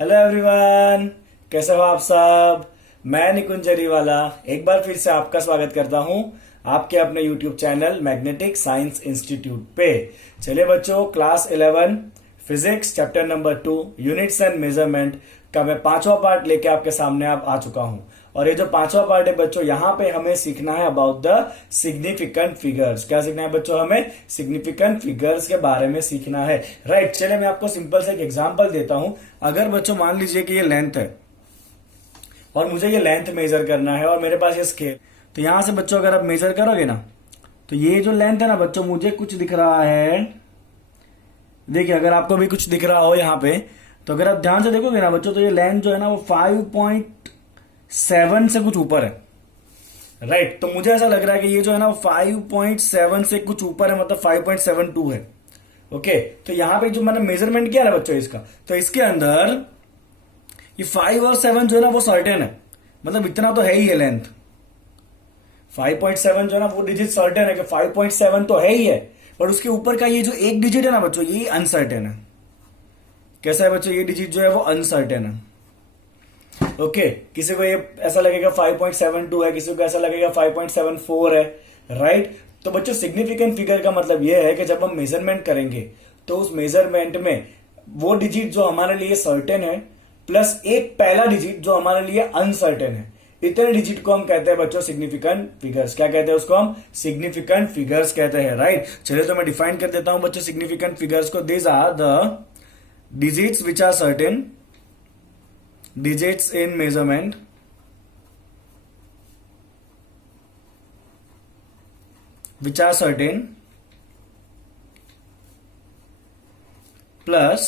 Hello everyone, कैसे हो आप सब। मैं निकुंज जरीवाला एक बार फिर से आपका स्वागत करता हूं आपके अपने YouTube channel magnetic science institute पे। चलिए बच्चों, class 11 physics chapter number 2 units and measurement का मैं पांचवा पार्ट लेके आपके सामने आ चुका हूं। और ये जो पांचवा पार्ट है बच्चों, यहाँ पे हमें सीखना है अबाउट द सिग्निफिकेंट फिगर्स। क्या सीखना है बच्चों? हमें सिग्निफिकेंट फिगर्स के बारे में सीखना है। राइट, चलिए मैं आपको सिंपल से एक एग्जांपल देता हूं। अगर बच्चों मान लीजिए कि ये लेंथ है और मुझे ये लेंथ मेजर करना है और मेरे पास ये स्केल, तो यहां से बच्चों अगर आप मेजर करोगे ना, तो ये जो लेंथ है ना बच्चों, मुझे कुछ दिख रहा है। देखिए, अगर आपको भी कुछ दिख रहा हो यहाँ पे, तो अगर आप ध्यान से देखोगे ना बच्चों, तो ये लेंथ जो है ना वो 5.7 से कुछ ऊपर है। राइट, तो मुझे ऐसा लग रहा है कि ये जो है ना वो 5.7 से कुछ ऊपर है, मतलब 5.72 है। ओके, तो यहाँ पे जो मैंने मेजरमेंट किया ना बच्चों इसका, तो इसके अंदर ये 5 और 7 जो है ना वो सर्टेन है, मतलब इतना तो है ही है लेंथ। 5.7 जो है ना वो डिजिट सर्टेन है कि 5.7 तो है ही है, पर उसके ऊपर का ये जो एक डिजिट है ना बच्चों, ये अनसर्टेन है। कैसा है बच्चों? ये डिजिट जो है वो अनसर्टेन है। ओके, किसी को ये ऐसा लगेगा 5.72 है, किसी को ऐसा लगेगा 5.74 है। राइट, तो बच्चों सिग्निफिकेंट फिगर का मतलब ये है कि जब हम मेजरमेंट करेंगे तो उस मेजरमेंट में वो डिजिट जो हमारे लिए सर्टेन है प्लस एक पहला डिजिट जो हमारे लिए अनसर्टेन है, इतने डिजिट को हम कहते हैं बच्चों सिग्निफिकेंट फिगर्स। क्या कहते हैं उसको? हम सिग्निफिकेंट फिगर्स कहते हैं। राइट, चलिए तो मैं डिफाइन कर देता हूं बच्चों सिग्निफिकेंट फिगर्स को। These are the digits which are certain, digits in measurement which are certain plus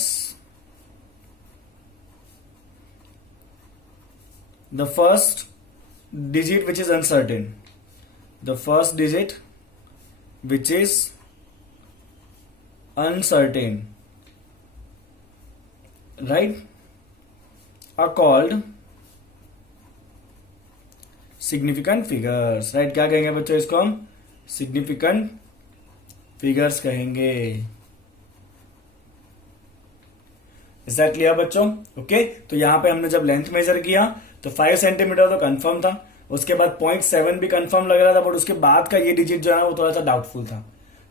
the first digit which is uncertain, the first digit which is uncertain, right, are called significant figures. Right, क्या कहेंगे बच्चों इसको? हम significant figures कहेंगे। Exactly clear बच्चों? Okay, तो यहां पे हमने जब लेंथ मेजर किया तो 5 सेंटीमीटर तो कंफर्म था, उसके बाद 0.7 भी कंफर्म लग रहा था, बट उसके बाद का ये डिजिट जो है वो थोड़ा सा डाउटफुल था।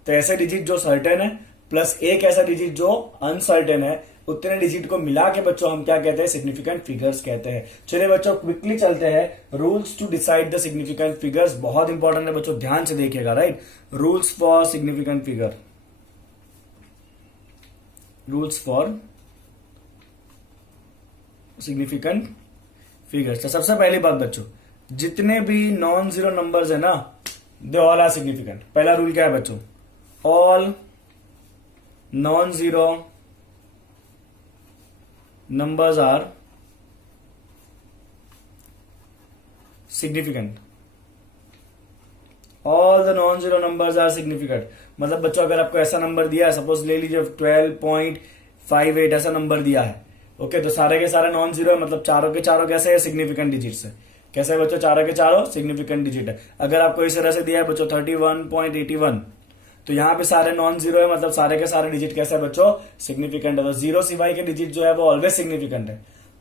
तो ऐसे डिजिट जो सर्टेन है प्लस एक ऐसा डिजिट जो अनसर्टेन है, उतने डिजिट को मिला के बच्चों हम क्या कहते हैं? सिग्निफिकेंट फिगर्स कहते हैं। चलिए बच्चों क्विकली चलते हैं। Rules to decide the significant figures बहुत इंपॉर्टेंट है बच्चों, ध्यान से देखिएगा। Right, rules for significant figure, rules for significant figures. तो सबसे पहली बात बच्चों, जितने भी नॉन जीरो नंबर्स है ना, दे ऑल आर सिग्निफिकेंट। पहला रूल क्या है बच्चों? All non zero numbers are significant. All the non-zero numbers are significant. मतलब बच्चों अगर आपको ऐसा नंबर दिया है, सपोज ले लीजिए 12.58 ऐसा नंबर दिया है, ओके, तो सारे के सारे नॉन जीरो है, मतलब चारों के चारों कैसे है? सिग्निफिकेंट डिजिट्स है। कैसे है बच्चों? चारों के चारों सिग्निफिकेंट डिजिट है। अगर आपको इस तरह से दिया है बच्चों 31.81, तो यहाँ पे सारे नॉन जीरो है, मतलब सारे के सारे डिजिट कैसे है बच्चों? सिग्निफिकेंट है। तो जीरो सिवाय के डिजिट जो है वो ऑलवेज सिग्निफिकेंट है।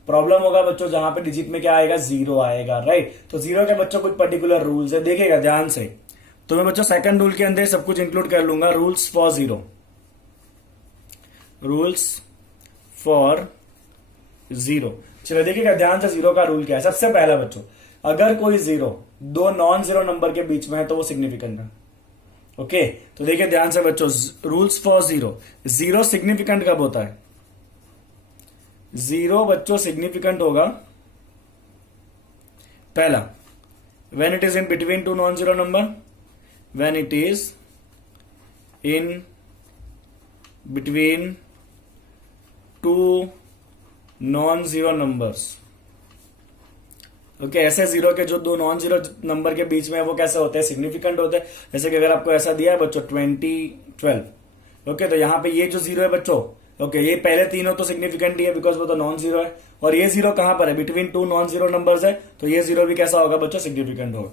प्रॉब्लम होगा बच्चों जहां पे डिजिट में क्या आएगा? जीरो आएगा। राइट, तो जीरो के बच्चों कुछ पर्टिकुलर रूल्स है, देखिएगा ध्यान से। तो मैं बच्चों सेकंड रूल के अंदर सब कुछ इंक्लूड कर लूंगा। Rules for zero, rules for zero. चलो देखिएगा ध्यान से, जीरो का रूल क्या है। सबसे पहला बच्चों, अगर कोई जीरो दो नॉन जीरो नंबर के बीच में है तो वो सिग्निफिकेंट है। ओके, तो देखिए ध्यान से बच्चों, rules for zero. Zero significant कब होता है? जीरो बच्चों सिग्निफिकेंट होगा पहला, when it is in between two non zero number, when it is in between two non zero numbers. Okay, ऐसे जीरो के जो दो नॉन जीरो नंबर के बीच में है वो कैसे होते हैं? सिग्निफिकेंट होते हैं। जैसे कि अगर आपको ऐसा दिया है बच्चों 2012, ओके, तो यहाँ पे ये जो जीरो है बच्चों, ओके, ये पहले तीनों तो सिग्निफिकेंट ही है बिकॉज वो तो नॉन जीरो है, और ये जीरो कहां पर है? Between two non zero numbers है, तो ये जीरो भी कैसा होगा बच्चों? सिग्निफिकेंट होगा।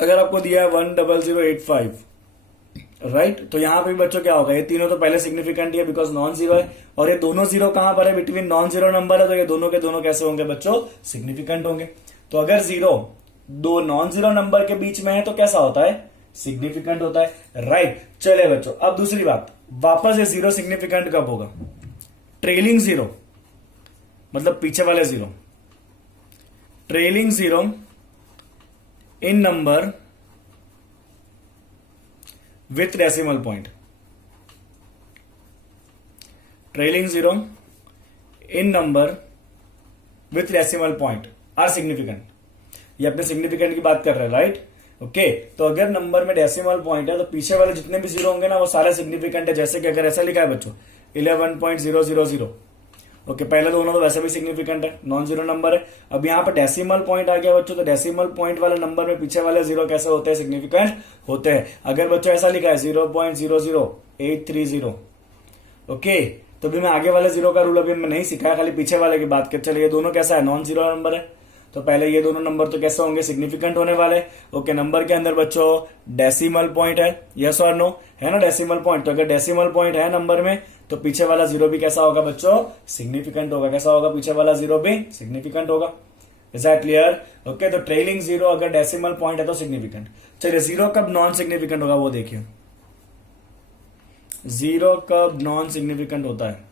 अगर आपको दिया है 10085, राइट। तो यहाँ पे भी बच्चों क्या होगा, ये तीनों तो पहले सिग्निफिकेंट ही है बिकॉज नॉन जीरो है, और ये दोनों जीरो कहां पर है, बिटवीन नॉन जीरो नंबर है, तो ये दोनों के दोनों कैसे होंगे बच्चों, सिग्निफिकेंट होंगे। तो अगर जीरो दो नॉन जीरो नंबर के बीच में है तो कैसा होता है, सिग्निफिकेंट होता है, राइट। चले बच्चों, अब दूसरी बात, वापस ये जीरो सिग्निफिकेंट कब होगा, ट्रेलिंग जीरो, मतलब पीछे वाले zero, trailing zero in number with decimal point, trailing zero in number with decimal point are significant। ये अपने सिग्निफिकेंट की बात कर रहे हैं, राइट, ओके। तो अगर नंबर में डेसिमल पॉइंट है तो पीछे वाले जितने भी जीरो होंगे ना वो सारे सिग्निफिकेंट है। जैसे कि अगर ऐसा लिखा है बच्चों 11.000, ओके, पहले दोनों तो वैसे भी सिग्निफिकेंट है, नॉन जीरो नंबर है। अब यहाँ पर डेसिमल पॉइंट आ गया बच्चों, तो डेसिमल पॉइंट वाले नंबर में पीछे वाले जीरो कैसे होते हैं, सिग्निफिकेंट होते हैं। अगर बच्चों ऐसा लिखा है 0.00830, ओके, तो भी मैं आगे वाले जीरो का रूल अभी मैं नहीं सिखाया, खाली पीछे वाले की बात कर। चलिए, ये दोनों कैसा है, नॉन जीरो नंबर है, तो पहले ये दोनों नंबर तो कैसे होंगे, सिग्निफिकेंट होने वाले। ओके, नंबर के अंदर बच्चों डेसिमल पॉइंट है, यस और नो, है ना डेसिमल पॉइंट। तो अगर डेसिमल पॉइंट है नंबर में तो पीछे वाला जीरो भी कैसा होगा बच्चों, सिग्निफिकेंट होगा। कैसा होगा, पीछे वाला जीरो भी सिग्निफिकेंट होगा। Is that clear, okay. तो ट्रेलिंग जीरो अगर डेसिमल पॉइंट है तो सिग्निफिकेंट। चलिए, जीरो कब नॉन सिग्निफिकेंट होगा वो देखिए, जीरो कब नॉन सिग्निफिकेंट होता है।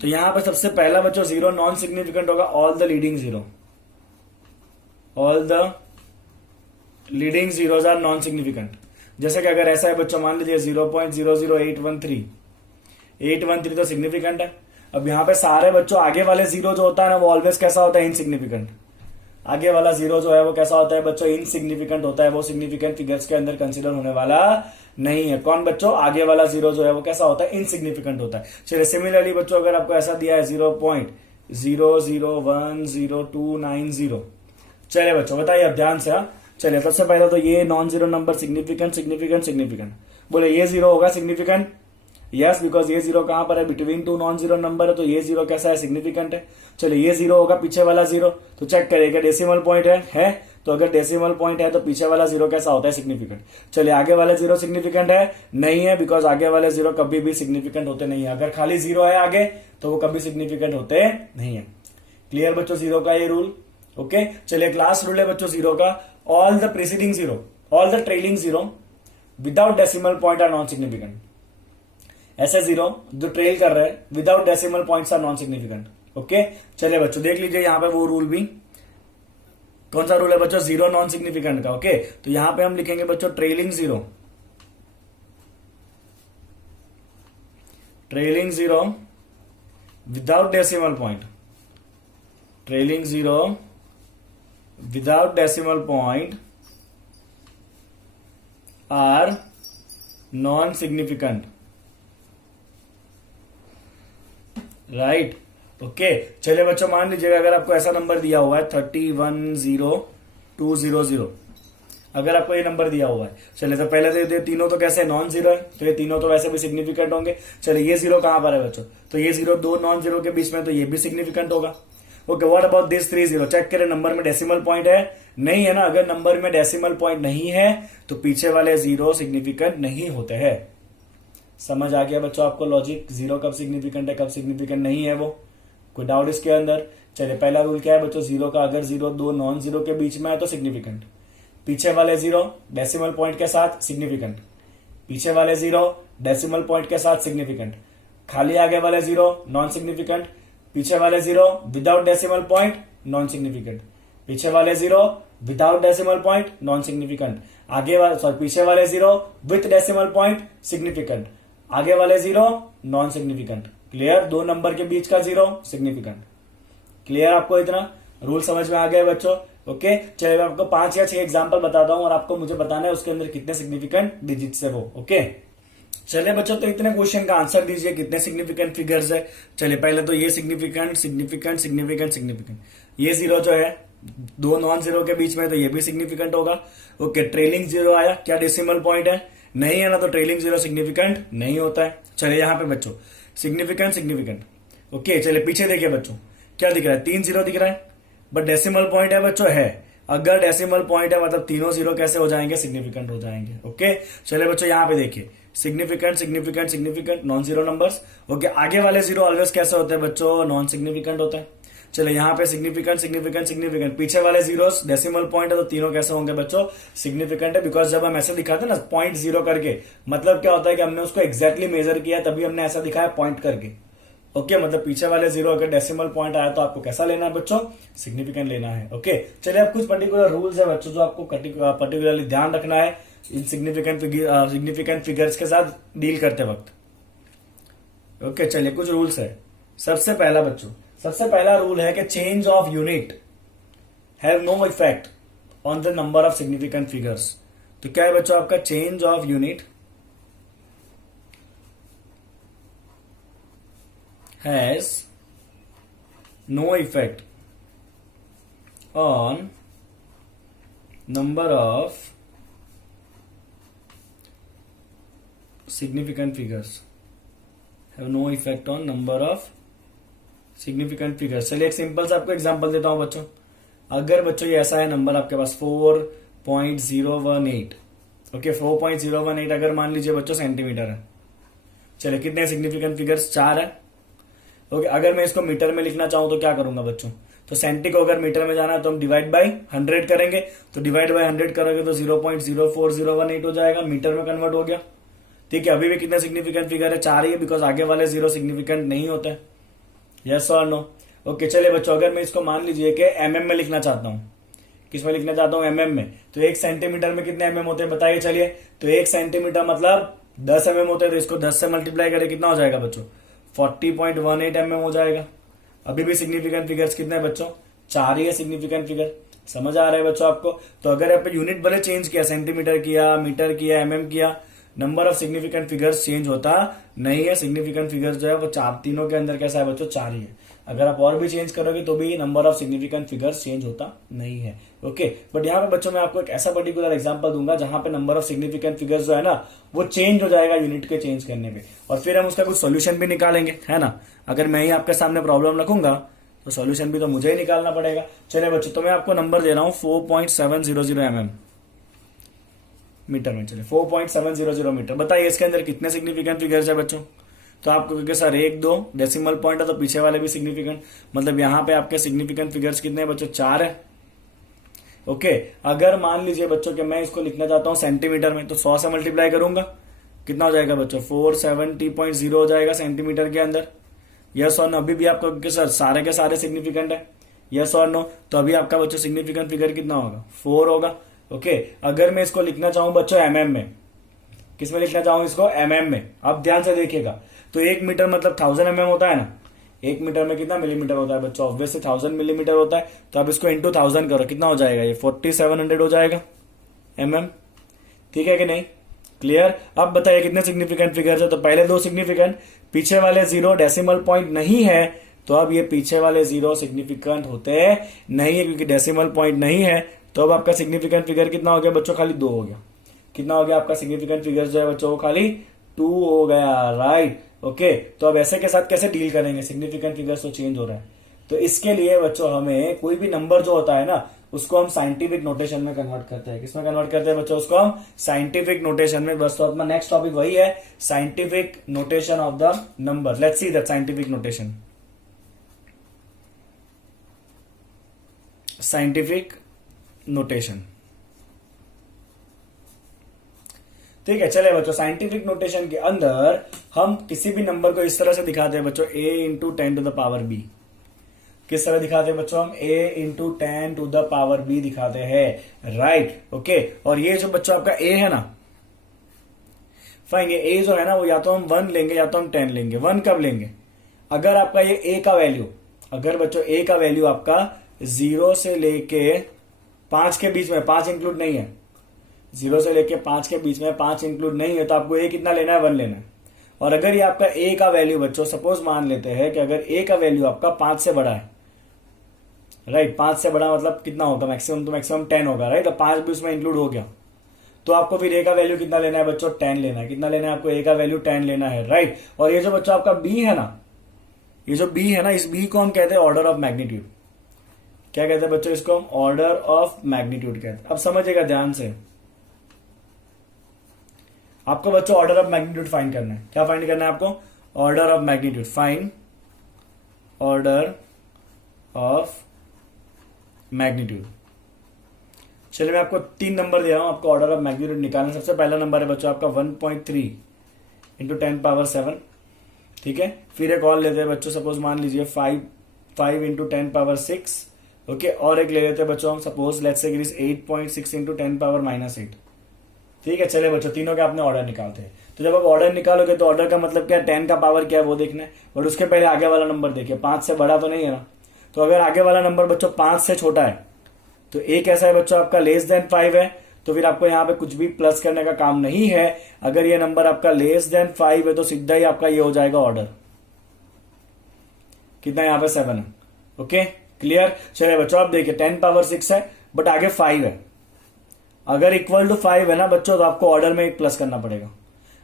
तो यहां पर सबसे पहला बच्चों जीरो नॉन सिग्निफिकेंट होगा all the leading zero, all the leading zeros are non significant. जैसे कि अगर ऐसा है बच्चों, मान लीजिए 0.00813 तो सिग्निफिकेंट है। अब यहां पे सारे बच्चों आगे वाले जीरो जो होता है ना वो ऑलवेज कैसा होता है, इनसिग्निफिकेंट। आगे वाला जीरो जो है वो कैसा होता है बच्चों, इनसिग्निफिकेंट होता है, वो सिग्निफिकेंट फिगर्स के अंदर कंसीडर होने वाला नहीं है। कौन बच्चों, आगे वाला जीरो जो है वो कैसा होता है, इनसिग्निफिकेंट होता है। चलिए, सिमिलरली बच्चों अगर आपको ऐसा दिया है 0.001290, चलिए बच्चों बताइए अब ध्यान से। चलिए, सबसे पहले तो ये non zero number significant significant significant, बोले ये जीरो होगा सिग्निफिकेंट, यस, बिकॉज ये जीरो कहां पर है, between two non zero number है, तो ये जीरो कैसा है, सिग्निफिकेंट है। चलिए, ये जीरो होगा पीछे वाला जीरो, तो चेक करेगा डेसिमल पॉइंट है, तो अगर डेसिमल पॉइंट है तो पीछे वाला जीरो कैसा होता है, सिग्निफिकेंट। चलिए, आगे वाले जीरो सिग्निफिकेंट है, नहीं है, बिकॉज आगे वाले जीरो कभी भी सिग्निफिकेंट होते नहीं है। अगर खाली जीरो है आगे तो वो कभी सिग्निफिकेंट होते नहीं है। क्लियर बच्चों जीरो का ये रूल, ओके। चलिए, क्लास रूल है बच्चों जीरो का, all the preceding zero, all the trailing zero without decimal point are non significant. ऐसे जीरो जो ट्रेल कर रहे हैं without decimal points are non significant, okay. चलिए बच्चों देख लीजिए यहां पे वो रूल भी, कौन सा रूल है बच्चों, जीरो नॉन सिग्निफिकेंट का, ओके। तो यहां पे हम लिखेंगे बच्चों trailing zero, trailing zero without decimal point, trailing zero without decimal point are non significant, right, okay. चलिए बच्चों, मान लीजिए अगर आपको ऐसा नंबर दिया हुआ है 310200, अगर आपको ये नंबर दिया हुआ है, चलिए तो पहले तो ये तीनों तो कैसे नॉन जीरो है, तो ये तीनों तो वैसे भी सिग्निफिकेंट होंगे। चलिए, ये जीरो कहां पर है बच्चों, तो ये जीरो दो नॉन जीरो के बीच में, तो ये भी सिग्निफिकेंट होगा, okay. What about this 30, check करें नंबर में डेसिमल पॉइंट है, नहीं है ना। अगर नंबर में डेसिमल पॉइंट नहीं है तो पीछे वाले जीरो सिग्निफिकेंट नहीं होते हैं। समझ आ गया बच्चों आपको लॉजिक, जीरो कब सिग्निफिकेंट है कब सिग्निफिकेंट नहीं है, वो कोई डाउट इसके अंदर। चलिए, पहला रूल क्या है बच्चों, जीरो का अगर जीरो दो नॉन जीरो के बीच में है तो सिग्निफिकेंट, पीछे वाले जीरो डेसिमल पॉइंट के साथ सिग्निफिकेंट, पीछे वाले जीरो डेसिमल पॉइंट के साथ सिग्निफिकेंट, खाली आगे वाले जीरो नॉन सिग्निफिकेंट, पीछे वाले zero without decimal point non significant, पीछे वाले zero without decimal point non significant, आगे वाले पीछे वाले zero with decimal point significant, आगे वाले जीरो नॉन सिग्निफिकेंट। क्लियर, दो नंबर के बीच का जीरो सिग्निफिकेंट। क्लियर आपको इतना रूल समझ में आ गया बच्चों, ओके। चलिए, मैं आपको 5 या 6 एग्जांपल बताता हूं और आपको मुझे बताना है उसके अंदर कितने सिग्निफिकेंट डिजिट्स है वो, ओके। चलिए बच्चों, तो इतने क्वेश्चन का आंसर दीजिए, कितने सिग्निफिकेंट फिगर्स है। चलिए, पहले तो ये सिग्निफिकेंट सिग्निफिकेंट सिग्निफिकेंट सिग्निफिकेंट, ये जीरो जो है दो नॉन जीरो के बीच में, तो ये भी सिग्निफिकेंट होगा, ओके। ट्रेलिंग जीरो आया, क्या डेसिमल पॉइंट है, नहीं है ना, तो ट्रेलिंग जीरो सिग्निफिकेंट नहीं होता है। चलिए, यहां पे बच्चों सिग्निफिकेंट सिग्निफिकेंट, ओके। चलिए, पीछे देखिए बच्चों क्या दिख रहा है, 3 जीरो दिख रहा है, बट डेसिमल पॉइंट है बच्चों है, अगर डेसिमल पॉइंट है मतलब तीनों जीरो कैसे हो जाएंगे, सिग्निफिकेंट हो जाएंगे। ओके चलिए बच्चों यहाँ पे देखिए, significant significant significant non zero numbers. Okay आगे वाले जीरो ऑलवेज कैसे होते हैं बच्चों, नॉन सिग्निफिकेंट होते हैं। चलिए यहाँ पे सिग्निफिकेंट सिग्निफिकेंट सिग्निफिकेंट, पीछे वाले जीरोस डेसिमल पॉइंट है तो तीनों कैसे होंगे बच्चों, सिग्निफिकेंट है। बिकॉज जब हम ऐसे दिखाते हैं ना पॉइंट जीरो करके, मतलब क्या होता है कि हमने उसको एग्जैक्टली मेजर किया तभी हमने ऐसा दिखाया पॉइंट करके। ओके मतलब पीछे वाले जीरो अगर डेसिमल पॉइंट आया तो आपको कैसा लेना है बच्चों, सिग्निफिकेंट लेना है। ओके चलिए अब कुछ पर्टिकुलर रूल्स है बच्चों जो आपको पर्टिकुलरली ध्यान रखना है इन सिग्निफिकेंट फिगर्स के साथ डील करते वक्त। ओके चलिए कुछ रूल्स है। सबसे पहला रूल है कि change of unit have no effect on the number of significant figures. तो क्या है बच्चों आपका, change of unit has no effect on number of significant figures, have no effect on number of significant figures। चलिए एक simple सा आपको example देता हूं बच्चों। अगर बच्चों ये ऐसा है नंबर आपके पास 4.018, ओके 4.018 अगर मान लीजिए बच्चों सेंटीमीटर है। चलिए कितने सिग्निफिकेंट फिगर्स, 4 है। ओके अगर मैं इसको मीटर में लिखना चाहूं तो क्या करूंगा बच्चों, तो सेंटी को अगर मीटर में जाना है तो हम डिवाइड बाय 100 करेंगे, तो डिवाइड बाय 100 करोगे तो 0.04018 हो जाएगा, मीटर में कन्वर्ट हो गया। ठीक है अभी भी कितना सिग्निफिकेंट फिगर है, 4 ही है, बिकॉज आगे वाले जीरो सिग्निफिकेंट नहीं होते। यस और नो। ओके चलिए बच्चों अगर मैं इसको मान लीजिए कि एमएम में लिखना चाहता हूं, किस में लिखना चाहता हूं, एमएम में, तो 1 सेंटीमीटर में कितने एमएम होते हैं बताइए। चलिए तो 1 सेंटीमीटर मतलब 10 एमएम होते हैं, तो इसको 10 से मल्टीप्लाई करें कितना हो जाएगा बच्चों, 40.18 mm हो जाएगा। अभी भी सिग्निफिकेंट फिगर्स कितने हैं बच्चों, 4 ही है सिग्निफिकेंट फिगर। समझ आ रहा है बच्चों आपको। तो अगर आप यूनिट भले चेंज किया, सेंटीमीटर किया, मीटर किया, एमएम किया, number of significant figures change होता नहीं है। सिग्निफिकेंट फिगर्स जो है वो 4 तीनों के अंदर कैसा है बच्चों, 4 ही है। अगर आप और भी चेंज करोगे तो भी number of significant figures change होता नहीं है। ओके बट यहाँ पे बच्चों मैं आपको एक ऐसा पर्टिकुलर एग्जांपल दूंगा जहां पे नंबर ऑफ सिग्निफिकेंट फिगर्स जो है ना वो चेंज हो जाएगा यूनिट के चेंज करने पे, और फिर हम उसका कुछ सोल्यूशन भी निकालेंगे, है ना। अगर मैं ही आपके सामने प्रॉब्लम रखूंगा तो सोल्यूशन भी तो मुझे ही निकालना पड़ेगा। चलिए बच्चों तो मैं आपको नंबर दे रहा हूं 4.700 mm मीटर में। चलिए 4.700 मीटर, बताइए इसके अंदर कितने सिग्निफिकेंट फिगर्स है बच्चों। तो आपको क्योंकि सर 1 2 डेसिमल पॉइंट है तो पीछे वाले भी सिग्निफिकेंट, मतलब यहाँ पे आपके सिग्निफिकेंट फिगर्स कितने हैं बच्चों, 4 है। ओके अगर मान लीजिए बच्चों कि मैं इसको लिखना चाहता हूं सेंटीमीटर में, तो 100 से मल्टीप्लाई करूंगा कितना हो जाएगा बच्चों, 470.0 हो जाएगा सेंटीमीटर के अंदर। यस और नो। अभी भी आपको क्योंकि सर सारे के सारे सिग्निफिकेंट है, यस और नो, तो अभी आपका बच्चों सिग्निफिकेंट फिगर कितना होगा, 4 होगा। ओके अगर मैं इसको लिखना चाहूं बच्चों एमएम में, किस में लिखना चाहूं इसको, एमएम में। अब ध्यान से देखिएगा, तो 1 मीटर मतलब 1000 mm होता है ना, 1 मीटर में कितना मिलीमीटर होता है बच्चों, ऑब्वियसली 1000 मिलीमीटर होता है। तो अब इसको इंटू 1000 करो, कितना हो जाएगा ये 4700 हो जाएगा mm। ठीक है कि नहीं, क्लियर। अब बताइए कितने सिग्निफिकेंट फिगर्स है, तो पहले 2 सिग्निफिकेंट, पीछे वाले 0 डेसिमल पॉइंट नहीं है, तो अब ये पीछे वाले 0 सिग्निफिकेंट होते नहीं है क्योंकि डेसिमल पॉइंट नहीं है। तो अब आपका सिग्निफिकेंट फिगर कितना हो गया बच्चों, खाली 2 हो गया। कितना हो गया आपका सिग्निफिकेंट फिगर जो है बच्चों, खाली 2 हो गया, राइट। ओके तो अब ऐसे के साथ कैसे डील करेंगे, सिग्निफिकेंट फिगर्स तो चेंज हो रहा है। तो इसके लिए बच्चों हमें कोई भी नंबर जो होता है ना उसको हम साइंटिफिक नोटेशन में कन्वर्ट करते हैं। किसमें कन्वर्ट करते हैं बच्चों, उसको हम साइंटिफिक नोटेशन में। बस तो अपना नेक्स्ट टॉपिक वही है, scientific notation of the number. Let's see that scientific notation. Scientific notation, ठीक है। चले बच्चों साइंटिफिक नोटेशन के अंदर हम किसी भी नंबर को इस तरह से दिखाते हैं बच्चों, a into 10 to the power b। किस तरह दिखाते हैं बच्चों, हम a into 10 to the power b दिखाते हैं, राइट। ओके और ये जो बच्चों आपका a है ना, फाइन, ये a जो है ना वो या तो हम 1 लेंगे या तो हम 10 लेंगे। 1 कब लेंगे, अगर आपका ये a का वैल्यू, अगर बच्चों a का वैल्यू आपका 0 से लेके 5 के बीच में, 5 इंक्लूड नहीं है, 0 से लेके 5 के बीच में 5 इंक्लूड नहीं है, तो आपको a कितना लेना है, 1 लेना है। और अगर ये आपका a का वैल्यू बच्चों, सपोज मान लेते हैं कि अगर a का वैल्यू आपका 5 से बड़ा है, राइट, 5 से बड़ा मतलब कितना होगा, मैक्सिमम तो मैक्सिमम 10 होगा, राइट। तो 5 भी उसमें इंक्लूड हो गया, तो आपको फिर a का वैल्यू कितना लेना है बच्चों, 10 लेना है। कितना लेना है आपको, a का वैल्यू 10 लेना है, राइट। और ये जो बच्चों आपका b है ना, ये जो b है ना, इस b को हम कहते हैं ऑर्डर ऑफ मैग्नीट्यूड। क्या कहते हैं बच्चों इसको? ऑर्डर ऑफ मैग्नीट्यूड कहते हैं। अब समझिएगा ध्यान से, आपको बच्चों ऑर्डर ऑफ मैग्नीट्यूड फाइंड करना है। क्या फाइंड करना है आपको? Order of magnitude. Find order of magnitude. चलिए मैं आपको 3 नंबर दे रहा हूं, आपको ऑर्डर ऑफ मैग्नीट्यूड निकालना। सबसे पहला नंबर है बच्चों आपका 1.3 इंटू 10⁻7, ठीक है। फिर एक और लेते हैं बच्चों, सपोज मान लीजिए 5 इंटू 10⁻6, ओके। और एक ले लेते हैं बच्चों, सपोज लेट्स से 8.6 इंटू 10⁻−8, ठीक है। चले बच्चों तीनों के आपने ऑर्डर निकालते हैं। तो जब आप ऑर्डर निकालोगे तो ऑर्डर का मतलब क्या है? 10 का पावर क्या है वो देखना है। और उसके पहले आगे वाला नंबर देखिए, 5 से बड़ा तो नहीं है ना। तो अगर आगे वाला नंबर बच्चों 5 से छोटा है तो एक ऐसा है बच्चों आपका लेस देन 5 है, तो फिर आपको यहाँ पे कुछ भी प्लस करने का काम नहीं है। अगर ये नंबर आपका लेस देन 5 है तो सीधा ही आपका ये हो जाएगा ऑर्डर। कितना यहाँ पे? 7 है, ओके क्लियर। चलिए बच्चों आप देखिए 10⁻6 है बट आगे 5 है। अगर इक्वल टू 5 है ना बच्चों तो आपको ऑर्डर में एक प्लस करना पड़ेगा।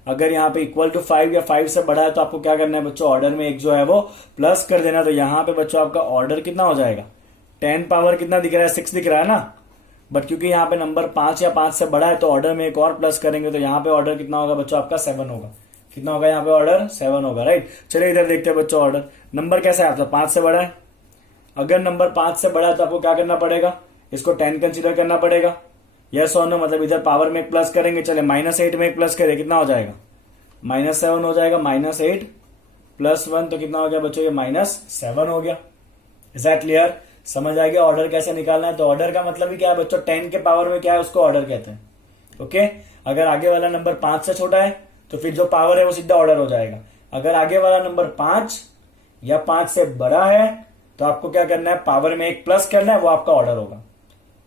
अगर यहाँ पे इक्वल टू 5 या 5 से बड़ा है तो आपको क्या करना है बच्चों? ऑर्डर में एक जो है वो प्लस कर देना। तो यहाँ पे बच्चों आपका ऑर्डर कितना हो जाएगा? 10 पावर कितना दिख रहा है? 6 दिख रहा है ना। बट क्योंकि यहाँ पे नंबर 5 या 5 से बड़ा है तो ऑर्डर में एक और प्लस करेंगे तो यहाँ पे ऑर्डर कितना होगा बच्चों? आपका 7 होगा। कितना होगा यहाँ पे ऑर्डर? 7 होगा, राइट। चलिए इधर देखते हैं बच्चों ऑर्डर। नंबर कैसा है आपका? 5 से बड़ा है। अगर नंबर 5 से बड़ा है तो आपको क्या करना पड़ेगा? इसको 10 कंसिडर करना पड़ेगा। यस और नो, मतलब इधर पावर में एक प्लस करेंगे। चले -8 में एक प्लस करें, कितना हो जाएगा? -7 हो जाएगा। -8 + 1 तो कितना हो गया बच्चों? ये -7 हो गया। Is that clear? समझ आ गया ऑर्डर कैसे निकालना है? तो ऑर्डर का मतलब ही क्या है बच्चों? 10 के पावर में क्या है उसको ऑर्डर कहते हैं, ओके। अगर आगे वाला नंबर 5 से छोटा है तो फिर जो पावर है वो सीधा ऑर्डर हो जाएगा। अगर आगे वाला नंबर 5 या 5 से बड़ा है तो आपको क्या करना है? पावर में एक प्लस करना है, वो आपका ऑर्डर होगा,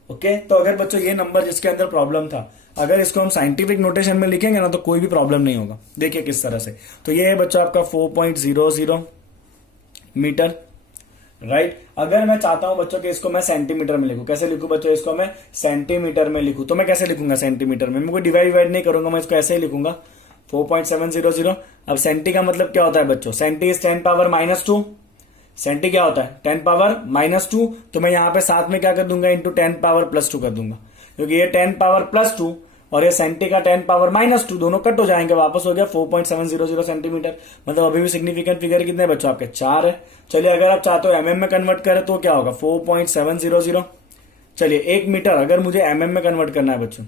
ओके। तो अगर बच्चों ये नंबर जिसके अंदर प्रॉब्लम था, अगर इसको हम साइंटिफिक नोटेशन में लिखेंगे ना तो कोई भी प्रॉब्लम नहीं होगा। देखिए किस तरह से। तो ये है बच्चों आपका 4.00 मीटर, राइट। अगर मैं चाहता हूं बच्चों कि इसको मैं सेंटीमीटर में लिखूं, कैसे लिखूं बच्चों? इसको मैं सेंटीमीटर में लिखूं तो मैं कैसे लिखूंगा सेंटीमीटर में? मैं कोई डिवाइड नहीं करूंगा, मैं इसको ऐसे ही लिखूंगा 4.700। अब सेंटी का मतलब क्या होता है बच्चों? Senti is 10⁻−2। सेंटी क्या होता है? 10⁻−2। तो मैं यहाँ पे साथ में क्या कर दूंगा? इंटू 10⁻+2 कर दूंगा, क्योंकि ये 10⁻+2 और ये सेंटी का 10⁻−2 दोनों कट हो जाएंगे, वापस हो गया 4.700 सेंटीमीटर। मतलब अभी भी सिग्निफिकेंट फिगर कितने हैं बच्चों आपके? 4 है। चलिए अगर आप चाहते हो एमएम में कन्वर्ट करें तो क्या होगा? 4.700। चलिए 1 मीटर अगर मुझे एमएम में कन्वर्ट करना है बच्चों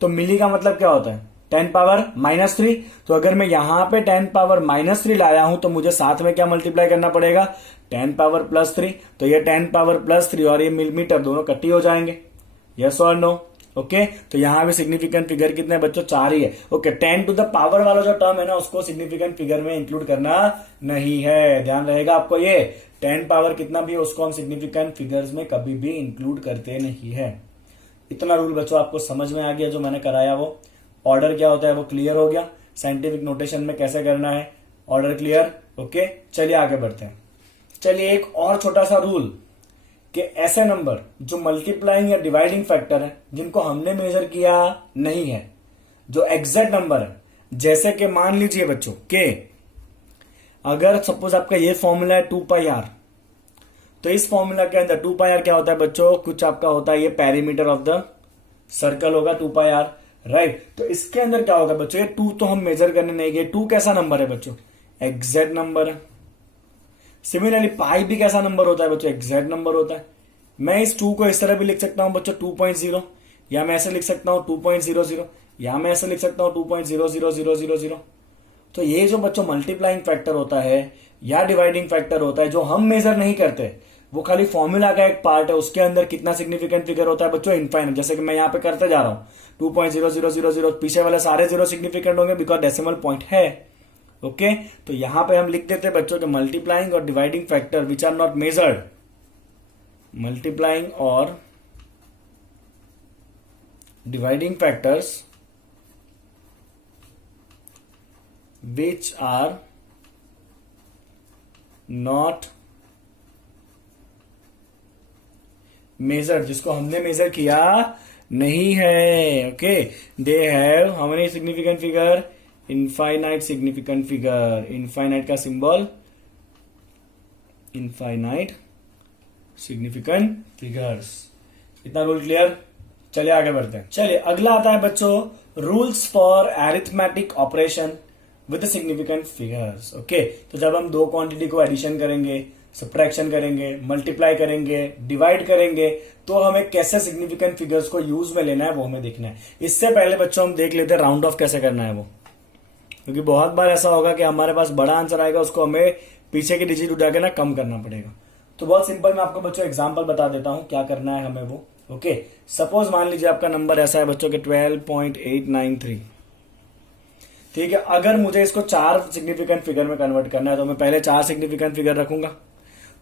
तो मिली का मतलब क्या होता है? 10⁻−3। तो अगर मैं यहां पे 10⁻−3 लाया हूं तो मुझे साथ में क्या मल्टीप्लाई करना पड़ेगा? 10⁻+3। तो ये 10⁻+3 और ये मिलीमीटर दोनों कट्टी हो जाएंगे। यस और नो? ओके। तो यहां भी सिग्निफिकेंट फिगर कितने बच्चों? 4 ही है, ओके। 10 टू द पावर वाला जो टर्म है ना उसको सिग्निफिकेंट फिगर में इंक्लूड करना नहीं है, ध्यान रहेगा आपको। ये 10 पावर कितना भी उसको हम सिग्निफिकेंट फिगर्स में कभी भी इंक्लूड करते नहीं है। इतना रूल बच्चों आपको समझ में आ गया जो मैंने कराया वो। ऑर्डर क्या होता है वो क्लियर हो गया। साइंटिफिक नोटेशन में कैसे करना है ऑर्डर क्लियर, ओके। चलिए आगे बढ़ते हैं। चलिए एक और छोटा सा रूल कि ऐसे नंबर जो मल्टीप्लाइंग या डिवाइडिंग फैक्टर है जिनको हमने मेजर किया नहीं है, जो एग्जैक्ट नंबर है, जैसे कि मान लीजिए बच्चों के अगर सपोज आपका ये फॉर्मूला है 2πr, तो इस फॉर्मूला के अंदर 2πr क्या होता है बच्चों? कुछ आपका होता है ये पेरीमीटर ऑफ द सर्कल होगा 2πr, राइट। तो इसके अंदर क्या होगा बच्चों? ये 2 तो हम मेजर करने नहीं गए। 2 कैसा नंबर है बच्चों? एग्जैक्ट नंबर है। सिमिलरली पाई भी कैसा नंबर होता है बच्चों? एग्जैक्ट नंबर होता है। मैं इस 2 को इस तरह भी लिख सकता हूं बच्चों 2.0, या मैं ऐसे लिख सकता हूं 2.00, या मैं ऐसे लिख सकता हूं 2.00000। तो ये जो बच्चों मल्टीप्लाइंग फैक्टर होता है या डिवाइडिंग फैक्टर होता है जो हम मेजर नहीं करते, वो खाली फॉर्मूला का एक पार्ट है। उसके अंदर कितना सिग्निफिकेंट फिगर होता है बच्चों? इनफाइनाइट। जैसे कि मैं यहां पे करते जा रहा हूं 2.0000, पीछे वाले सारे जीरो सिग्निफिकेंट होंगे बिकॉज डेसिमल पॉइंट है, ओके। तो यहां पे हम लिख देते हैं बच्चों के मल्टीप्लाइंग और dividing factor which are not measured, multiplying और dividing factors which are not measured, जिसको हमने मेजर किया नहीं है, okay. They have how many significant figure? Infinite significant figure. Infinite का सिंबल इनफाइनाइट सिग्निफिकेंट फिगर्स। इतना रूल क्लियर? चलिए आगे बढ़ते हैं। चलिए अगला आता है बच्चों rules for arithmetic operation with significant figures. Okay, तो जब हम दो क्वांटिटी को एडिशन करेंगे, सब्ट्रैक्शन करेंगे, मल्टीप्लाई करेंगे, डिवाइड करेंगे, तो हमें कैसे सिग्निफिकेंट फिगर्स को यूज में लेना है वो हमें देखना है। इससे पहले बच्चों हम देख लेते हैं राउंड ऑफ कैसे करना है वो, क्योंकि बहुत बार ऐसा होगा कि हमारे पास बड़ा आंसर आएगा, उसको हमें पीछे की डिजिट उठा के ना कम करना पड़ेगा। तो बहुत सिंपल, मैं आपको बच्चों एग्जांपल बता देता हूं क्या करना है हमें वो। ओके, सपोज मान लीजिए आपका नंबर ऐसा है बच्चों के 12.893। ठीक है, अगर मुझे इसको 4 सिग्निफिकेंट फिगर में कन्वर्ट करना है तो मैं पहले 4 सिग्निफिकेंट फिगर रखूंगा,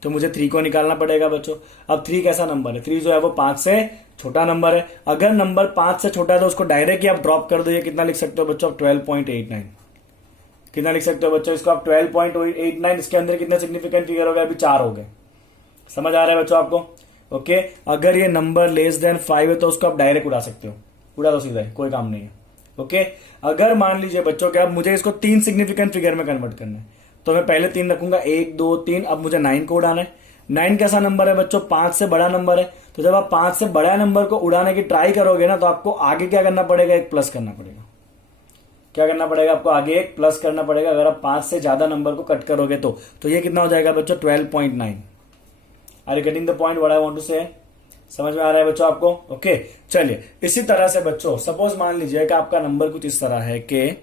तो मुझे 3 को निकालना पड़ेगा बच्चों। अब 3 कैसा नंबर है? 3 जो है वो 5 से छोटा नंबर है। अगर नंबर 5 से छोटा है तो उसको डायरेक्ट ही आप ड्रॉप कर दो। ये कितना लिख सकते हो बच्चों आप? 12.89। कितना लिख सकते हो बच्चों इसको आप? 12.89। इसके अंदर कितने सिग्निफिकेंट फिगर हो गए? अभी 4 हो गए। समझ आ रहा है बच्चों आपको? ओके, अगर ये नंबर लेस देन 5 है तो उसको आप डायरेक्ट उड़ा सकते हो, उड़ा दो सीधा, कोई काम नहीं है। ओके, अगर मान लीजिए बच्चों कि अब मुझे इसको 3 सिग्निफिकेंट फिगर में कन्वर्ट करना है, तो मैं पहले 3 रखूंगा, 1 2 3। अब मुझे 9 को उड़ाना है। 9 कैसा नंबर है बच्चों? 5 से बड़ा नंबर है। तो जब आप 5 से बड़ा नंबर को उड़ाने की ट्राई करोगे ना, तो आपको आगे क्या करना पड़ेगा? एक प्लस करना पड़ेगा। क्या करना पड़ेगा आपको? आगे एक प्लस करना पड़ेगा अगर आप 5 से ज्यादा नंबर को कट करोगे तो ये कितना हो जाएगा बच्चों? 12.9। Are you getting the point what I want to say? समझ में आ रहा है बच्चों आपको? ओके, चलिए इसी तरह से बच्चों सपोज मान लीजिए कि आपका नंबर कुछ इस तरह है कि ये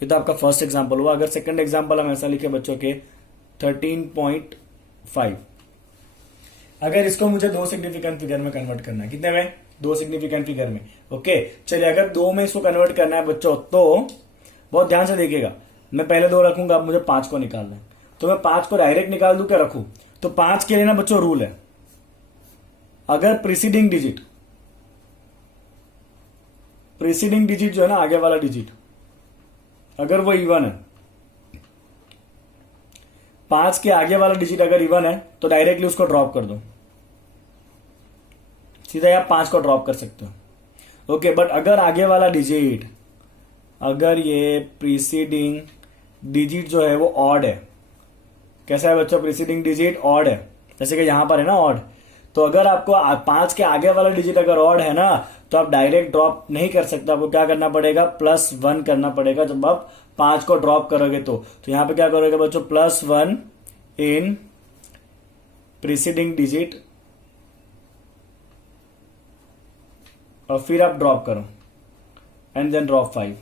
तो आपका फर्स्ट एग्जांपल हुआ। अगर सेकंड एग्जांपल हम ऐसा लिखे बच्चों के 13.5, अगर इसको मुझे 2 सिग्निफिकेंट फिगर में कन्वर्ट करना है, कितने में? 2 सिग्निफिकेंट फिगर में। ओके, चलिए अगर 2 में इसको कन्वर्ट करना है बच्चों तो बहुत ध्यान से देखिएगा, मैं पहले 2 रखूंगा, अब मुझे 5 को निकालना है। तो मैं 5 को डायरेक्ट निकाल दूं क्या रखूं? तो 5 के लिए ना बच्चों रूल है, अगर प्रीसीडिंग डिजिट जो है ना, आगे वाला डिजिट, अगर वो इवन है, 5 के आगे वाला डिजिट अगर इवन है तो डायरेक्टली उसको ड्रॉप कर दो, सीधा आप 5 को ड्रॉप कर सकते हो। ओके, बट अगर आगे वाला डिजिट, अगर ये प्रीसीडिंग डिजिट जो है वो ऑड है, कैसा है बच्चों? प्रीसीडिंग डिजिट ऑड है, जैसे कि यहां पर है ना ऑड, तो अगर आपको 5 के आगे वाला डिजिट अगर ऑड है ना, तो आप डायरेक्ट ड्रॉप नहीं कर सकते, आपको क्या करना पड़ेगा? +1 करना पड़ेगा जब आप 5 को ड्रॉप करोगे तो यहां पे क्या करोगे बच्चों? +1 इन प्रीसीडिंग डिजिट और फिर आप ड्रॉप करो एंड देन ड्रॉप 5।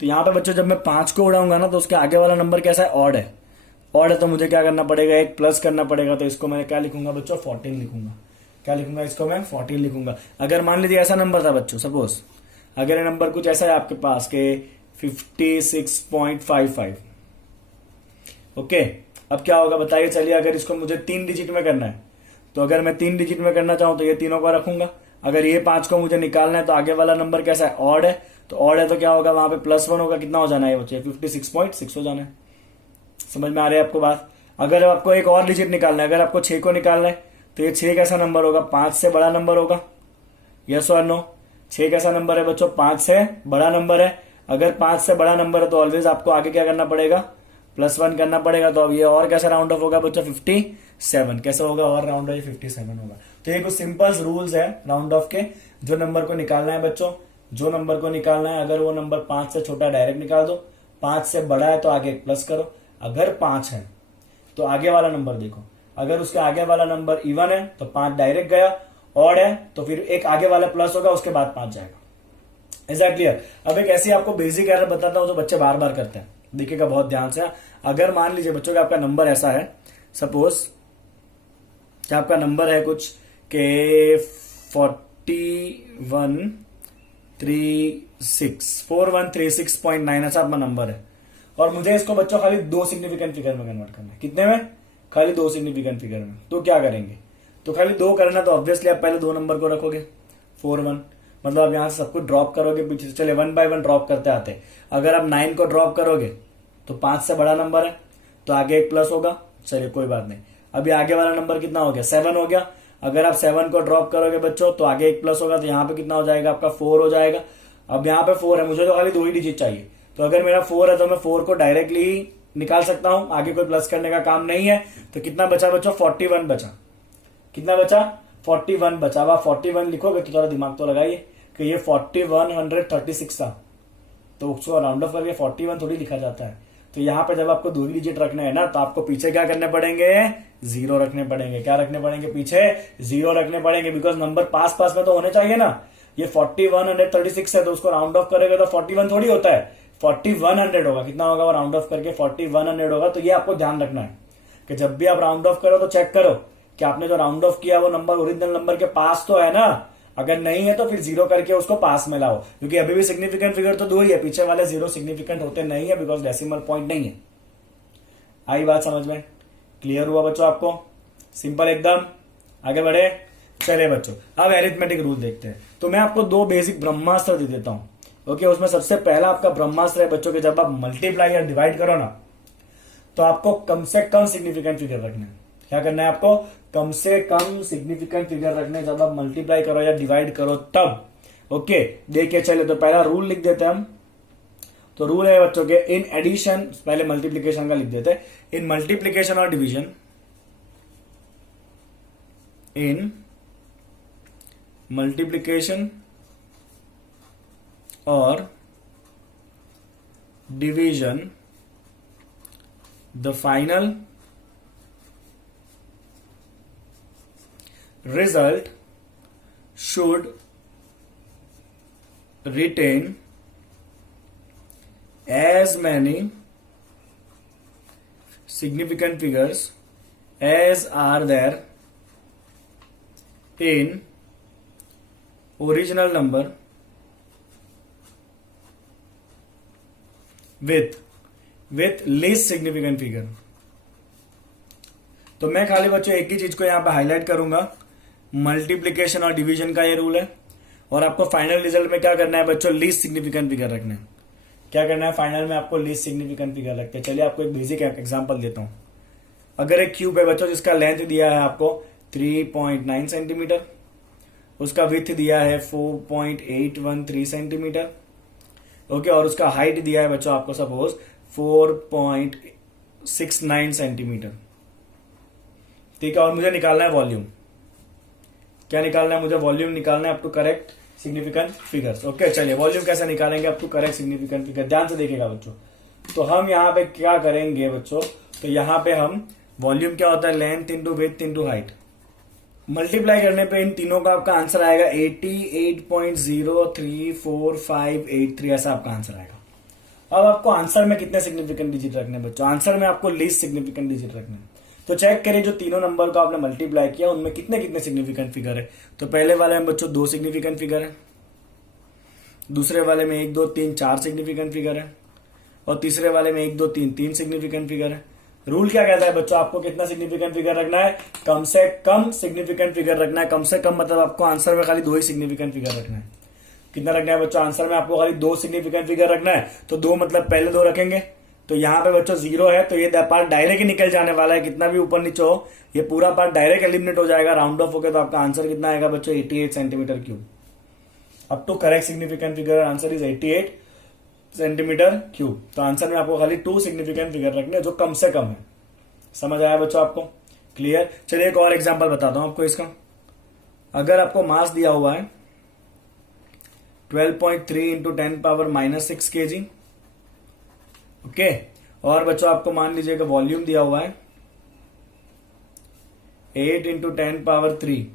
तो यहां पे बच्चों जब मैं 5 को उड़ाऊंगा ना, तो उसके आगे वाला नंबर कैसा है? ऑड है। ऑड है तो मुझे क्या करना पड़ेगा? एक प्लस करना पड़ेगा। तो इसको मैं क्या लिखूंगा बच्चों? 14 लिखूंगा। क्या लिखूंगा इसको मैं? 14 लिखूंगा। अगर मान लीजिए ऐसा नंबर था बच्चों, सपोज अगर ये नंबर कुछ ऐसा है आपके पास के 56.55। ओके, अब क्या होगा बताइए? चलिए अगर इसको मुझे 3 डिजिट में करना है, तो अगर मैं 3 डिजिट में करना चाहूं तो ये तीनों को रखूंगा। अगर ये 5 को मुझे निकालना है तो आगे वाला नंबर कैसा है? ऑड है। तो ऑड है तो क्या होगा? वहां पे +1 होगा, कितना हो जाना है बच्चे? 56.6 हो जाना है। समझ में आ रही है आपको बात? अगर आपको एक और डिजिट निकालना है, अगर आपको 6 को निकालना है, तो ये 6 कैसा नंबर होगा? 5 से बड़ा नंबर होगा। यस और नो? 6 कैसा नंबर है बच्चों? 5 से बड़ा नंबर है। अगर 5 से बड़ा नंबर है तो ऑलवेज आपको आगे क्या करना पड़ेगा? +1 करना पड़ेगा। तो अब ये और कैसा राउंड ऑफ होगा बच्चों? 57। कैसा होगा? और राउंड ऑफ 57 होगा। तो ये कुछ सिंपल रूल्स है राउंड ऑफ के। जो नंबर को निकालना है बच्चों, जो नंबर को निकालना है, अगर वो नंबर 5 से छोटा डायरेक्ट निकाल दो, 5 से बड़ा है तो आगे एक प्लस करो। अगर 5 है तो आगे वाला नंबर देखो, अगर उसके आगे वाला नंबर इवन है तो 5 डायरेक्ट गया, ऑड है तो फिर एक आगे वाला प्लस होगा, उसके बाद 5 जाएगा। Is that clear? अब एक ऐसी आपको बेसिक एरर बताता हूं जो बच्चे बार बार करते हैं, देखिएगा बहुत ध्यान से। अगर मान लीजिए बच्चों का आपका नंबर ऐसा है, सपोज कि आपका नंबर है कुछ के 4136 ऐसा अपना नंबर है, और मुझे इसको बच्चों खाली 2 सिग्निफिकेंट फिगर में कन्वर्ट करना है। कितने में? खाली 2 सिग्निफिकेंट फिगर में। तो क्या करेंगे? तो खाली 2 करना, तो ऑब्वियसली आप पहले 2 नंबर को रखोगे 41, मतलब आप यहां से सब कुछ ड्रॉप करोगे पीछे से। चले 1 बाय 1 ड्रॉप करते आते। अगर आप 9 को ड्रॉप करोगे तो 5 से बड़ा नंबर है तो आगे एक प्लस होगा। चलिए कोई बात नहीं। अभी आगे वाला नंबर कितना हो गया? 7 हो गया। अगर आप 7 को ड्रॉप करोगे बच्चों तो आगे एक प्लस होगा, तो यहाँ पे कितना हो जाएगा आपका? 4 हो जाएगा। अब यहाँ पे 4 है, मुझे तो खाली 2 ही डिजिट चाहिए। तो अगर मेरा 4 है तो मैं 4 को डायरेक्टली निकाल सकता हूं, आगे कोई प्लस करने का काम नहीं है। तो कितना बचा बच्चों? 41 बचा। कितना बचा? 41 बचा। अब आप 41 लिखोगे तो थोड़ा दिमाग तो लगाइए कि ये 4136 था, तो उसको राउंड ऑफ करके 41 थोड़ी लिखा जाता है। तो यहां पर जब आपको 2 ही डिजिट रखने हैं ना, तो आपको पीछे क्या करने पड़ेंगे? 0 रखने पड़ेंगे। क्या रखने पड़ेंगे? पीछे 0 रखने पड़ेंगे, बिकॉज नंबर पास पास में तो होने चाहिए ना। ये 4136 है, तो उसको राउंड ऑफ करेगा तो 41 थोड़ी होता है, 4100 होगा। कितना होगा वो राउंड ऑफ करके? 4100 होगा। तो ये आपको ध्यान रखना है कि जब भी आप राउंड ऑफ करो तो चेक करो कि आपने जो राउंड ऑफ किया वो नंबर ओरिजिनल नंबर के पास तो है ना। अगर नहीं है तो फिर 0 करके उसको पास में लाओ, क्योंकि अभी भी सिग्निफिकेंट फिगर तो 2 ही है, पीछे वाले 0 सिग्निफिकेंट होते नहीं है, बिकॉज डेसिमल पॉइंट नहीं है। आई बात समझ में? क्लियर हुआ बच्चों आपको? सिंपल एकदम। आगे बढ़े, चले बच्चों अब एरिथमेटिक रूल देखते हैं। तो मैं आपको 2 बेसिक ब्रह्मास्त्र दे देता हूं। ओके, उसमें सबसे पहला आपका ब्रह्मास्त्र है बच्चों के, जब आप मल्टीप्लाई या डिवाइड करो ना, तो आपको कम से कम सिग्निफिकेंट फिगर रखना है। क्या करना है आपको? कम से कम सिग्निफिकेंट फिगर रखने जब आप मल्टीप्लाई करो या डिवाइड करो तब। ओके, देखिए चले तो पहला रूल लिख देते हैं हम। तो रूल है बच्चों के, इन एडिशन, पहले मल्टीप्लीकेशन का लिख देते हैं। इन मल्टीप्लीकेशन और डिवीजन, इन मल्टीप्लीकेशन और division the final result should retain as many significant figures as are there in original number with least significant figure। तो मैं खाली बच्चों एक ही चीज को यहां पे हाईलाइट करूंगा, मल्टीप्लीकेशन और डिवीजन का ये रूल है। और आपको फाइनल रिजल्ट में क्या करना है बच्चों? लीस्ट सिग्निफिकेंट फिगर रखना है। क्या करना है? फाइनल में आपको लीस्ट सिग्निफिकेंट फिगर रखते हैं। चलिए आपको एक बेसिक एग्जांपल देता हूं। अगर एक क्यूब है बच्चों जिसका लेंथ दिया है आपको 3.9 सेंटीमीटर, उसका विड्थ दिया है 4.813 सेंटीमीटर, ओके, और उसका हाइट दिया है बच्चों आपको सपोज 4.69 सेंटीमीटर, ठीक है। और मुझे निकालना है वॉल्यूम। क्या निकालना है मुझे? वॉल्यूम निकालना है up to correct significant figures. Okay, चलिए वॉल्यूम कैसे निकालेंगे up to correct significant figure? ध्यान से देखिएगा बच्चों। तो हम यहाँ पे क्या करेंगे बच्चों? तो यहाँ पे हम वॉल्यूम क्या होता है? Length into width into height. Multiply करने पे इन तीनों का आपका आंसर आएगा 88.0344583, ऐसा आपका आंसर आएगा। अब आपको आंसर में कितने सिग्निफिकेंट डिजिट रखने हैं बच्चों? आंसर में आपको लीस्ट सिग्निफिकेंट डिजिट रखने हैं। तो चेक करिए जो तीनों नंबर को आपने मल्टीप्लाई किया उनमें कितने कितने सिग्निफिकेंट फिगर है। तो पहले वाले में बच्चों 2 सिग्निफिकेंट फिगर है, दूसरे वाले में 1 2 3 4 सिग्निफिकेंट फिगर है, और तीसरे वाले में 1 2 3 3 सिग्निफिकेंट फिगर है। रूल क्या कहता है बच्चों? आपको कितना सिग्निफिकेंट फिगर रखना है? कम से कम सिग्निफिकेंट फिगर रखना है। कम से कम मतलब आपको आंसर में खाली 2 ही सिग्निफिकेंट फिगर रखना है। कितना रखना है बच्चों? आंसर में आपको खाली 2 सिग्निफिकेंट फिगर रखना है। तो 2 मतलब पहले 2 रखेंगे, तो यहाँ पे बच्चों 0 है, तो ये पार्ट डायरेक्ट ही निकल जाने वाला है। कितना भी ऊपर नीचे हो, ये पूरा पार्ट डायरेक्ट एलिमिनेट हो जाएगा राउंड ऑफ होकर। तो आपका आंसर कितना आएगा बच्चों? 88 centimetre cube. Up to correct significant figure answer is 88 centimetre cube. तो आंसर में आपको खाली 2 सिग्निफिकेंट फिगर रखने हैं जो कम से कम है। समझ आया बच्चों आपको? क्लियर। चलिए एक और एग्जांपल बताता हूं आपको इसका। अगर आपको मास दिया हुआ है 12.3 इंटू 10 पावर -6 kg, ओके, और बच्चों आपको मान लीजिएगा वॉल्यूम दिया हुआ है 8 इंटू 10 पावर 3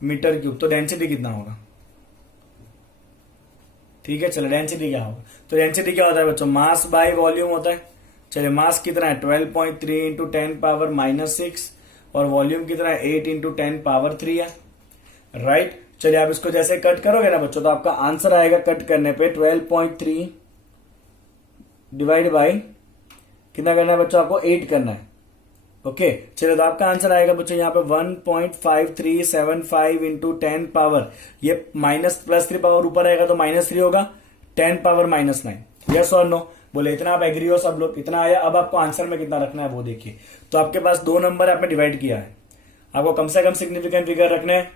मीटर क्यूब, तो डेंसिटी कितना होगा? ठीक है, चलो डेंसिटी क्या होगा? तो डेंसिटी क्या होता है बच्चों? मास बाय वॉल्यूम होता है। चलिए मास कितना है? 12.3 इंटू 10 पावर -6, और वॉल्यूम कितना है? 8 इंटू 10 पावर 3 है, राइट। चलिए आप इसको जैसे कट करोगे ना बच्चों, तो आपका आंसर आएगा कट करने पे 12.3 डिवाइड बाई कितना करना है बच्चों? आपको 8 करना है। ओके, चलिए तो आपका आंसर आएगा बच्चों यहाँ पे 1.5375 इंटू 10 पावर, ये माइनस प्लस 3 पावर ऊपर आएगा तो -3 होगा, 10 पावर -9। यस और नो? बोले इतना आप एग्री हो सब लोग? इतना आया। अब आपको आंसर में कितना रखना है वो देखिए। तो आपके पास 2 नंबर आपने डिवाइड किया है, आपको कम से कम सिग्निफिकेंट फिगर रखने हैं।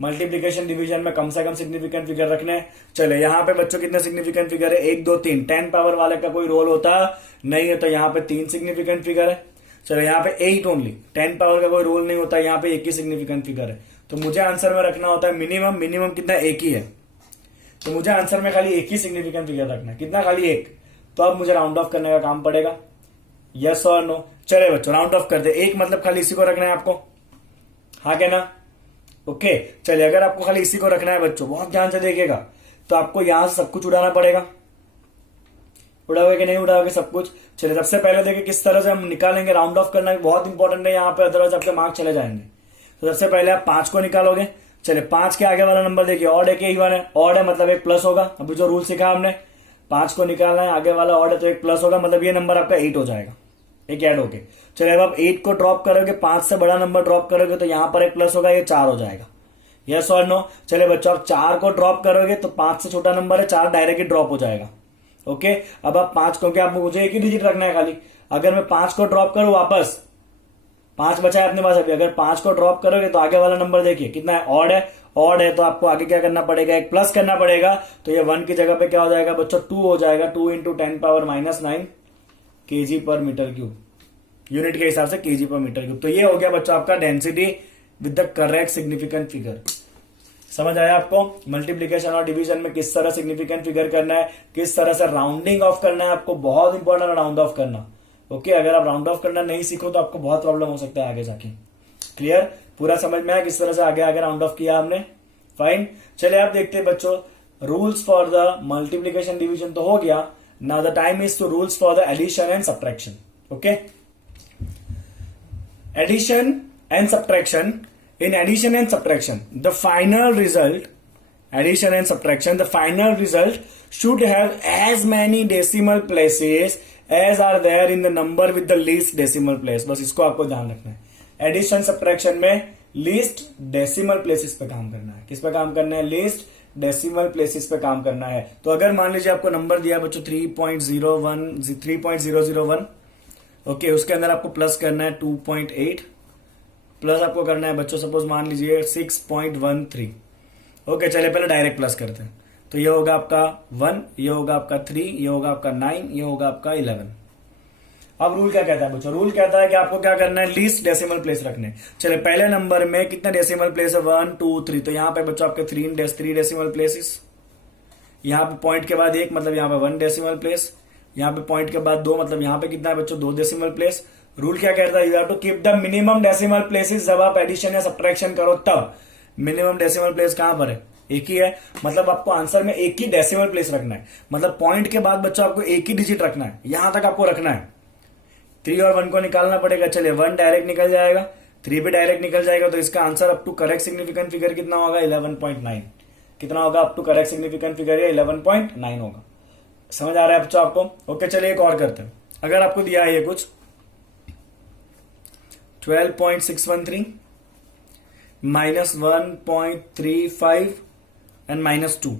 मल्टीप्लीकेशन डिवीजन में कम से कम सिग्निफिकेंट फिगर रखने हैं। चले यहाँ पे बच्चों कितने सिग्निफिकेंट फिगर है, 1 2 3। 10 पावर वाले का कोई रोल होता नहीं है, तो यहाँ पे 3 सिग्निफिकेंट फिगर है। चलो यहाँ पे 8 ओनली, 10 पावर का कोई रोल नहीं होता, यहाँ पे एक ही सिग्निफिकेंट फिगर है। तो मुझे आंसर में रखना होता है मिनिमम, मिनिमम कितना, एक ही है। तो मुझे आंसर में खाली एक ही सिग्निफिकेंट फिगर रखना है, कितना, खाली एक। तो अब मुझे राउंड ऑफ करने का काम पड़ेगा, यस और नो। चले बच्चों राउंड ऑफ कर दे, एक मतलब खाली इसी को रखना है आपको, हाँ क्या ना, ओके। चलिए अगर आपको खाली इसी को रखना है बच्चों, बहुत ध्यान से देखिएगा, तो आपको यहां से सब कुछ उड़ाना पड़ेगा। उड़ाओगे कि नहीं उड़ाओगे सब कुछ। चलिए सबसे पहले देखिए किस तरह से हम निकालेंगे, राउंड ऑफ करना बहुत इंपॉर्टेंट है यहाँ पे, अदरवाइज आपके मार्क्स चले जाएंगे। तो सबसे पहले आप 5 को निकालोगे। चलिए 5 के आगे वाला नंबर देखिए, ऑड है कि इवन है, ऑड है मतलब एक प्लस होगा। अभी जो रूल सीखा हमने, 5 को निकालना है, आगे वाला ऑड है तो एक प्लस होगा, मतलब ये नंबर आपका 8 हो जाएगा, एक ऐड होके। चलिए अब आप 8 को ड्रॉप करोगे, 5 से बड़ा नंबर ड्रॉप करोगे तो यहाँ पर एक प्लस होगा, ये 4 हो जाएगा, यस और नो। चले बच्चों आप 4 को ड्रॉप करोगे तो 5 से छोटा नंबर है, 4 डायरेक्ट ही ड्रॉप हो जाएगा, ओके। अब आप 5, क्योंकि आपको मुझे एक ही डिजिट रखना है खाली, अगर मैं 5 को ड्रॉप करूं वापस, 5 बचा है अपने पास अभी, अगर 5 को ड्रॉप करोगे तो आगे वाला नंबर देखिए कितना है, ऑड है, ऑड है तो आपको आगे क्या करना पड़ेगा, एक प्लस करना पड़ेगा। तो ये 1 की जगह पे क्या हो जाएगा बच्चों, 2 हो जाएगा, 2 इंटू 10 पावर -9 केजी पर मीटर क्यूब, यूनिट के हिसाब से केजी पर मीटर क्यूब। तो ये हो गया बच्चों आपका density with the correct significant figure. समझ आया आपको, मल्टीप्लीकेशन और डिवीजन में किस तरह सिग्निफिकेंट फिगर करना है, किस तरह से राउंडिंग ऑफ करना है, आपको बहुत इंपॉर्टेंट है राउंड ऑफ करना, ओके। अगर आप राउंड ऑफ करना नहीं सीखो तो आपको बहुत प्रॉब्लम हो सकता है आगे जाके। क्लियर, पूरा समझ में आया किस तरह से आगे आगे राउंड ऑफ किया हमने, फाइन। चलिए आप देखते हैं बच्चों, rules for the multiplication division तो हो गया, now the time is to rules for the addition and subtraction, okay. Addition and subtraction, in addition and subtraction the final result should have as many decimal places as are there in the number with the least decimal place। बस इसको आपको ध्यान रखना है, addition subtraction में least decimal places पे काम करना है। किस पे काम करना है, लीस्ट डेसिमल प्लेसेस पे काम करना है। तो अगर मान लीजिए आपको नंबर दिया बच्चों 3.001, ओके, उसके अंदर आपको प्लस करना है 2.8, प्लस आपको करना है बच्चों सपोज मान लीजिए 6.13, ओके। चलिए पहले डायरेक्ट प्लस करते हैं, तो ये होगा आपका 1, ये होगा आपका 3, ये होगा आपका 9, ये होगा आपका 11। अब रूल क्या कहता है बच्चों, रूल कहता है कि आपको क्या करना है, लीस्ट डेसिमल प्लेस रखने। चलिए पहले नंबर में कितना डेसिमल प्लेस है, 1 2 3, तो यहाँ पे बच्चों आपके 3 डेसिमल प्लेसेस, यहाँ पे पॉइंट के बाद 1 मतलब यहाँ पे 1 डेसिमल प्लेस, यहाँ पे पॉइंट के बाद 2 मतलब यहाँ पे कितना है बच्चों, 2 डेसिमल प्लेस। रूल क्या कहता है, you have to keep the minimum decimal places. जब आप एडिशन या सब्ट्रैक्शन करो तब मिनिमम डेसिमल प्लेस कहां पर है, एक ही है, मतलब आपको आंसर में एक ही डेसिमल प्लेस रखना है, मतलब पॉइंट के बाद बच्चों आपको एक ही डिजिट रखना है, यहां तक आपको रखना है। 3 और 1 को निकालना पड़ेगा, चलिए 1 डायरेक्ट निकल जाएगा, 3 भी डायरेक्ट निकल जाएगा, तो इसका answer up to correct significant figure कितना होगा, 11.9। कितना होगा up to correct significant figure, 11.9 होगा। समझ आ रहा है बच्चों आपको, ओके। चलिए एक और करते हैं, अगर आपको दिया है ये कुछ 12.613 -1.35 एंड -2।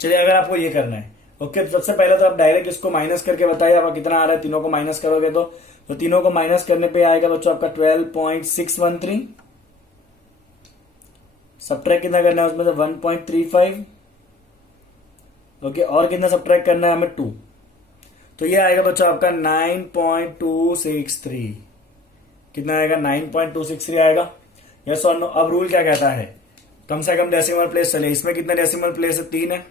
चलिए अगर आपको ये करना है, ओके, तो सबसे पहले तो आप डायरेक्ट इसको माइनस करके बताइए आपका कितना आ रहा है। तीनों को माइनस करोगे तो तीनों को माइनस करने पे आएगा बच्चों आपका 12.613, सब्ट्रैक्ट कितना करना है उसमें से 1.35, ओके, और कितना सब्ट्रैक्ट करना है हमें 2, तो ये आएगा बच्चों आपका 9.263। कितना आएगा, 9.263 आएगा, यस और नो। अब रूल क्या कहता है, कम से कम डेसिमल प्लेस। चले इसमें कितने डेसिमल प्लेस है, 3 है,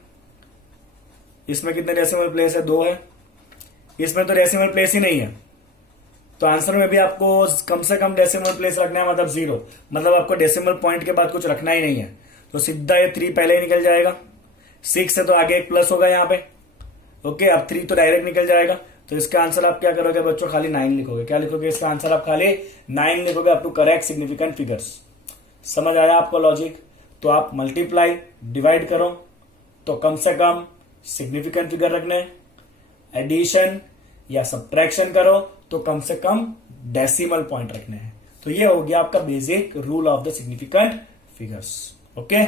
इसमें कितने डेसिमल प्लेस है, 2 है, इसमें तो डेसिमल प्लेस ही नहीं है, तो आंसर में भी आपको कम से कम डेसिमल प्लेस रखना है, मतलब 0, मतलब आपको डेसिमल पॉइंट के बाद कुछ रखना ही नहीं है, तो सीधा ये 3 पहले ही निकल जाएगा, 6 है तो आगे एक प्लस होगा यहाँ पे, ओके। अब 3 तो डायरेक्ट निकल जाएगा, तो इसका आंसर आप क्या करोगे बच्चों, खाली 9 लिखोगे। क्या लिखोगे, इसका आंसर आप खाली 9 लिखोगे up to correct significant figures. समझ आया आपको लॉजिक, तो आप मल्टीप्लाई डिवाइड करो तो कम से कम सिग्निफिकेंट फिगर रखने, एडिशन या सब्ट्रैक्शन करो तो कम से कम डेसिमल पॉइंट रखने हैं। तो ये हो गया आपका basic rule of the significant figures, okay.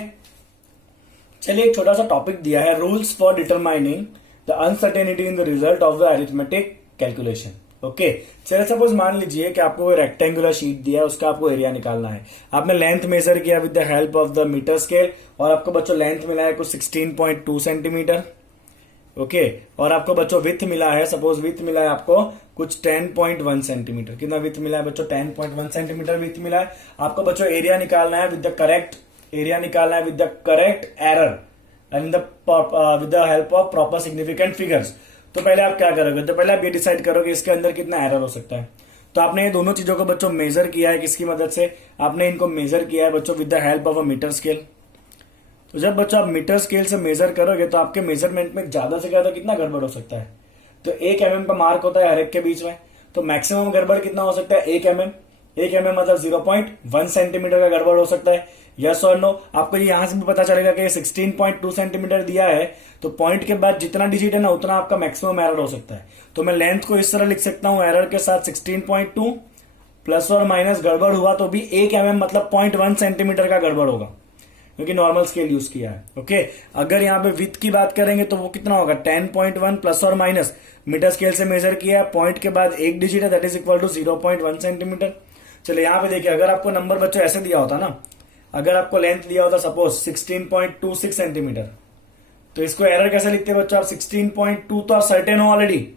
चलिए एक छोटा सा टॉपिक दिया है, rules for determining the uncertainty in the result of the arithmetic calculation, okay, चलिए सपोज मान लीजिए कि आपको कोई रेक्टेंगुलर शीट दिया है, उसका आपको एरिया निकालना है। आपने लेंथ मेजर किया with the help of the metre scale और आपको बच्चों लेंथ मिला है कुछ 16.2 सेंटीमीटर। ओके, और आपको बच्चों विथ मिला है, सपोज विथ मिला है आपको कुछ 10.1 सेंटीमीटर। कितना विथ मिला है बच्चों? 10.1 सेंटीमीटर विथ मिला है। आपको बच्चों एरिया निकालना है with the correct error and with the help of proper significant figures. तो पहले आप क्या करोगे? तो पहले आप ये डिसाइड करोगे इसके अंदर कितना एरर हो सकता है। तो आपने ये दोनों चीजों को बच्चों मेजर किया है, किसकी मदद से? आपने इनको मेजर किया है बच्चों with the help of a metre scale. तो जब बच्चों आप मीटर स्केल से मेजर करोगे तो आपके मेजरमेंट में ज्यादा से ज्यादा कितना गड़बड़ हो सकता है? तो 1 mm का मार्क होता है हर एक के बीच में, तो मैक्सिमम गड़बड़ कितना हो सकता है? 1 mm। 1 mm मतलब 0.1 सेंटीमीटर का गड़बड़ हो सकता है। यस और नो? आपको ये यहां से भी पता चलेगा कि 16.2 सेंटीमीटर दिया है, तो पॉइंट के बाद जितना डिजिट है ना उतना आपका मैक्सिमम एरर हो सकता है। तो मैं लेंथ को इस तरह लिख सकता हूं, एरर के साथ 16.2 प्लस और माइनस गड़बड़ हुआ तो भी 1 mm मतलब 0.1 सेंटीमीटर का गड़बड़ होगा, क्योंकि नॉर्मल स्केल यूज किया है। ओके, अगर यहाँ पे विथ की बात करेंगे तो वो कितना होगा? 10.1 प्लस और माइनस मीटर स्केल से मेजर किया, पॉइंट के बाद एक डिजिट है, that is equal to 0.1 centimetre. चलिए यहाँ पे देखिए, अगर आपको नंबर बच्चों ऐसे दिया होता ना, अगर आपको लेंथ दिया होता सपोज 16.26 सेंटीमीटर, तो इसको एरर कैसे लिखते हैं बच्चों? आप 16.2 तो आप सर्टेन हो ऑलरेडी,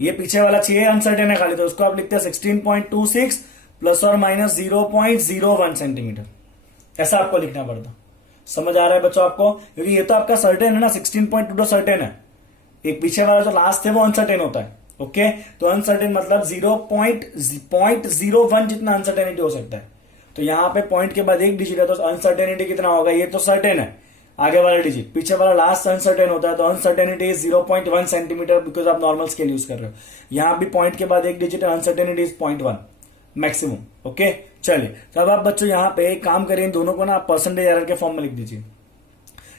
ये पीछे वाला 6 अनसर्टेन है खाली, तो उसको आप लिखते हैं 16.26 प्लस और माइनस 0.01 सेंटीमीटर। ऐसा आपको लिखना पड़ता। समझ आ रहा है बच्चों आपको? क्योंकि ये तो आपका सर्टेन है ना, 16.2 तो सर्टेन है, एक पीछे वाला जो लास्ट है वो अनसर्टेन होता है। ओके, तो अनसर्टेन मतलब 0.01 जितना अनसर्टेनिटी हो सकता है। तो यहाँ पे पॉइंट के बाद एक डिजिट है, तो अनसर्टेनिटी कितना होगा? ये तो सर्टेन है, आगे वाला डिजिट, पीछे वाला लास्ट अनसर्टेन होता है, तो अनसर्टेनिटी इज 0.1 सेंटीमीटर, बिकॉज आप नॉर्मल स्केल यूज कर रहे हो। यहाँ भी पॉइंट के बाद एक डिजिट है, अनसर्टेनिटी इज 0.1 मैक्सिमम। ओके, चलिए तब आप बच्चों यहाँ पे एक काम करें, इन दोनों को ना आप परसेंटेज एरर के फॉर्म में लिख दीजिए,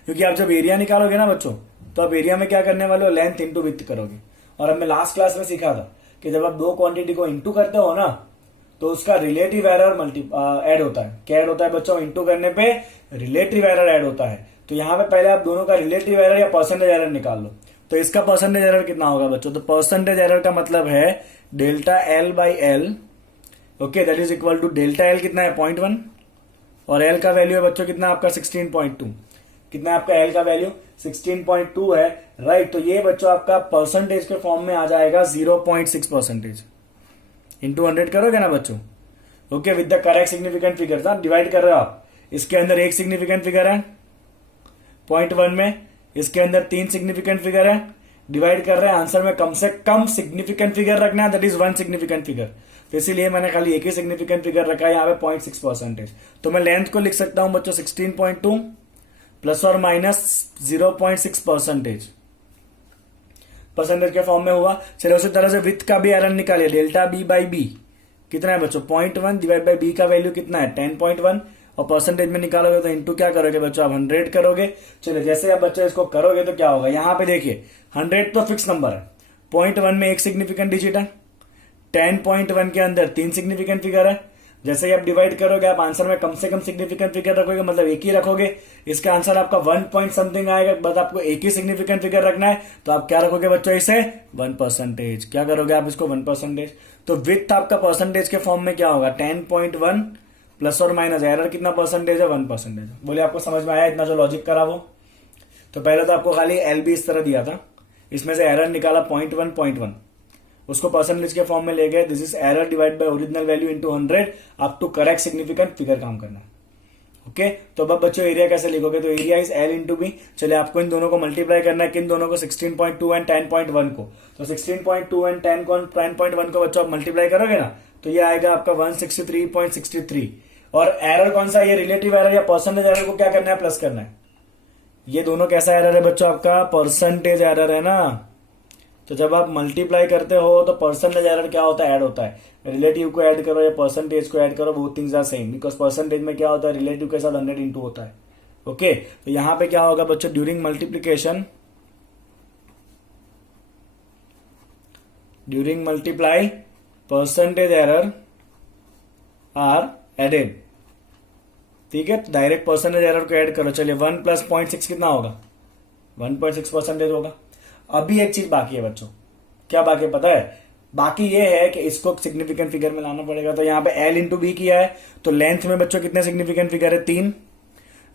क्योंकि आप जब एरिया निकालोगे ना बच्चों, तो आप एरिया में क्या करने वाले हो? लेंथ इंटू विड्थ करोगे। और अब मैं लास्ट क्लास में सीखा था कि जब आप दो क्वांटिटी को इंटू करते हो ना, तो उसका रिलेटिव एरर ऐड होता है। क्या ऐड होता है बच्चों? इंटू करने पे रिलेटिव एरर ऐड होता है। तो यहाँ पे पहले आप दोनों का रिलेटिव एरर या परसेंटेज एरर निकाल लो। तो इसका परसेंटेज एरर कितना होगा बच्चों? तो परसेंटेज एरर का मतलब है delta L by L. Okay, that is equal to delta L कितना है? 0.1, और एल का वैल्यू है बच्चों कितना आपका? 16.2। कितना है आपका एल का वैल्यू? 16.2 है, राइट। तो ये बच्चों आपका परसेंटेज के फॉर्म में आ जाएगा 0.6%। इंटू 100 करोगे ना बच्चों, okay, with the correct significant figure divide कर रहे हो आप। इसके अंदर एक सिग्निफिकेंट फिगर है 0.1 में, इसके अंदर 3 सिग्निफिकेंट फिगर है, डिवाइड कर रहे हैं। आंसर में कम से कम सिग्निफिकेंट फिगर रखना है, दैट इज 1 सिग्निफिकेंट फिगर। तो इसीलिए मैंने खाली एक ही सिग्निफिकेंट फिगर रखा है यहाँ पे 0.6%। तो मैं लेंथ को लिख सकता हूं बच्चों 16.2 प्लस और माइनस 0.6% परसेंटेज के फॉर्म में हुआ। चलिए उसी तरह से विथ का भी एरर निकालिए, डेल्टा बी बाई बी कितना है बच्चों? 0.1 डिवाइड बाई बी का वैल्यू कितना है? 10.1, और परसेंटेज में निकालोगे तो इंटू क्या करोगे बच्चों? आप 100 करोगे। चलिए जैसे आप बच्चों इसको करोगे तो क्या होगा? यहाँ पे देखिए 100 तो फिक्स नंबर है, 0.1 में एक सिग्निफिकेंट डिजिट है, 10.1 के अंदर 3 सिग्निफिकेंट फिगर है। जैसे ही आप डिवाइड करोगे आप आंसर में कम से कम सिग्निफिकेंट फिगर रखोगे, मतलब एक ही रखोगे। इसका आंसर आपका 1 पॉइंट समथिंग आएगा, बस आपको एक ही सिग्निफिकेंट फिगर रखना है। तो आप क्या रखोगे बच्चों? इसे 1%। क्या करोगे आप इसको? 1%। तो विथ आपका परसेंटेज के फॉर्म में क्या होगा? 10.1 प्लस और माइनस एरर कितना परसेंटेज है? 1%। बोले आपको समझ में आया इतना जो लॉजिक करा वो? तो पहले तो आपको खाली एल बी इस तरह दिया था, इसमें से एरर निकाला 0.1, उसको परसेंटेज के फॉर्म में ले गए। This is error divide by original value into 100 up to correct significant figure काम करना। ओके, तो अब बच्चों एरिया कैसे लिखोगे? तो area is L into B. चलिए आपको इन दोनों को मल्टीप्लाई करना है, किन दोनों को? 16.2 एंड 10.1 को। तो 16.2 एंड 10.1 को बच्चों आप मल्टीप्लाई करोगे ना, तो ये आएगा आपका 163.63। और एरर कौन सा? ये रिलेटिव एरर या परसेंटेज एरर को क्या करना है? प्लस करना है। ये दोनों कैसा एरर है बच्चों? आपका परसेंटेज एरर है ना। तो जब आप मल्टीप्लाई करते हो तो परसेंटेज एरर क्या होता है? ऐड होता है। रिलेटिव को ऐड करो या परसेंटेज को ऐड करो, both things are same, because percentage में क्या होता है? रिलेटिव के साथ 100 इंटू होता है। ओके, तो यहां पे क्या होगा बच्चों? During multiply percentage error are added. ठीक है, डायरेक्ट परसेंटेज एरर को ऐड करो। चलिए 1 प्लस 0.6 कितना होगा? 1.6% होगा। अभी एक चीज बाकी है बच्चों, क्या बाकी है पता है? बाकी ये है कि इसको सिग्निफिकेंट फिगर में लाना पड़ेगा। तो यहाँ पे एल इंटू बी किया है, तो लेंथ में बच्चों कितने सिग्निफिकेंट फिगर है 3,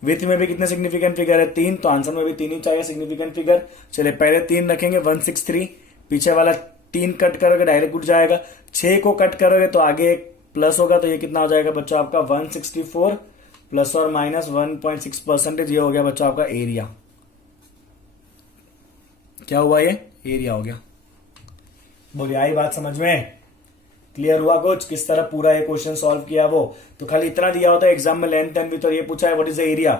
विथ में भी कितने सिग्निफिकेंट फिगर है 3, तो आंसर में भी 3 ही चाहिए सिग्निफिकेंट फिगर। चलिए पहले 3 रखेंगे 163, पीछे वाला 3 कट करोगे डायरेक्ट उठ जाएगा, 6 को कट करोगे तो आगे एक प्लस होगा, तो ये कितना हो जाएगा बच्चों आपका 164 प्लस और माइनस 1.6%। ये हो गया बच्चों आपका एरिया। क्या हुआ, ये एरिया हो गया। बोलिए आई बात समझ में, क्लियर हुआ कुछ किस तरह पूरा ये क्वेश्चन सॉल्व किया वो। तो खाली इतना दिया होता है एग्जाम में लेंथ एंड विड्थ और ये पूछा है व्हाट इज द एरिया,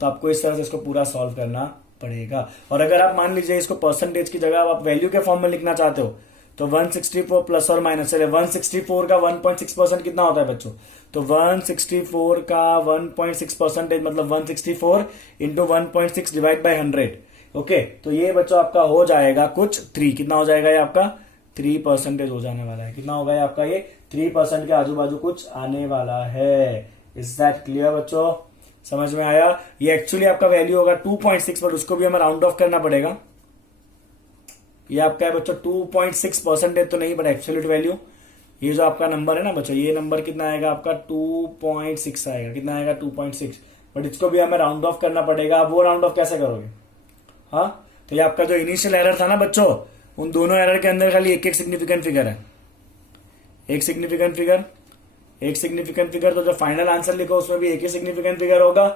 तो आपको इस तरह से इसको पूरा सॉल्व करना पड़ेगा। और अगर आप मान लीजिए इसको परसेंटेज की जगह आप वैल्यू के फॉर्म में लिखना चाहते हो तो 164 प्लस और माइनस, चले 164 का 1.6% कितना होता है बच्चों, तो 164 का 1.6% मतलब 164 इंटू 1.6 डिवाइड बाई 100। ओके, तो ये बच्चों आपका हो जाएगा कुछ 3, कितना हो जाएगा ये आपका 3% हो जाने वाला है। कितना होगा ये आपका, ये 3% के आजू बाजू कुछ आने वाला है। इज दैट क्लियर बच्चों, समझ में आया। ये एक्चुअली आपका वैल्यू होगा 2.6, पर उसको भी हमें राउंड ऑफ करना पड़ेगा। ये आपका है बच्चों 2.6% तो नहीं, बट एक्चुअली वैल्यू ये जो आपका नंबर है ना बच्चों, ये नंबर कितना आएगा आपका 2.6 आएगा। कितना आएगा 2.6, बट इसको भी हमें राउंड ऑफ करना पड़ेगा। आप वो राउंड ऑफ कैसे करोगे, हाँ, तो ये आपका जो इनिशियल एरर था ना बच्चों, उन दोनों एरर के अंदर खाली एक एक सिग्निफिकेंट फिगर है, एक सिग्निफिकेंट फिगर, एक सिग्निफिकेंट फिगर। तो जो फाइनल आंसर लिखो उसमें भी एक ही सिग्निफिकेंट फिगर होगा।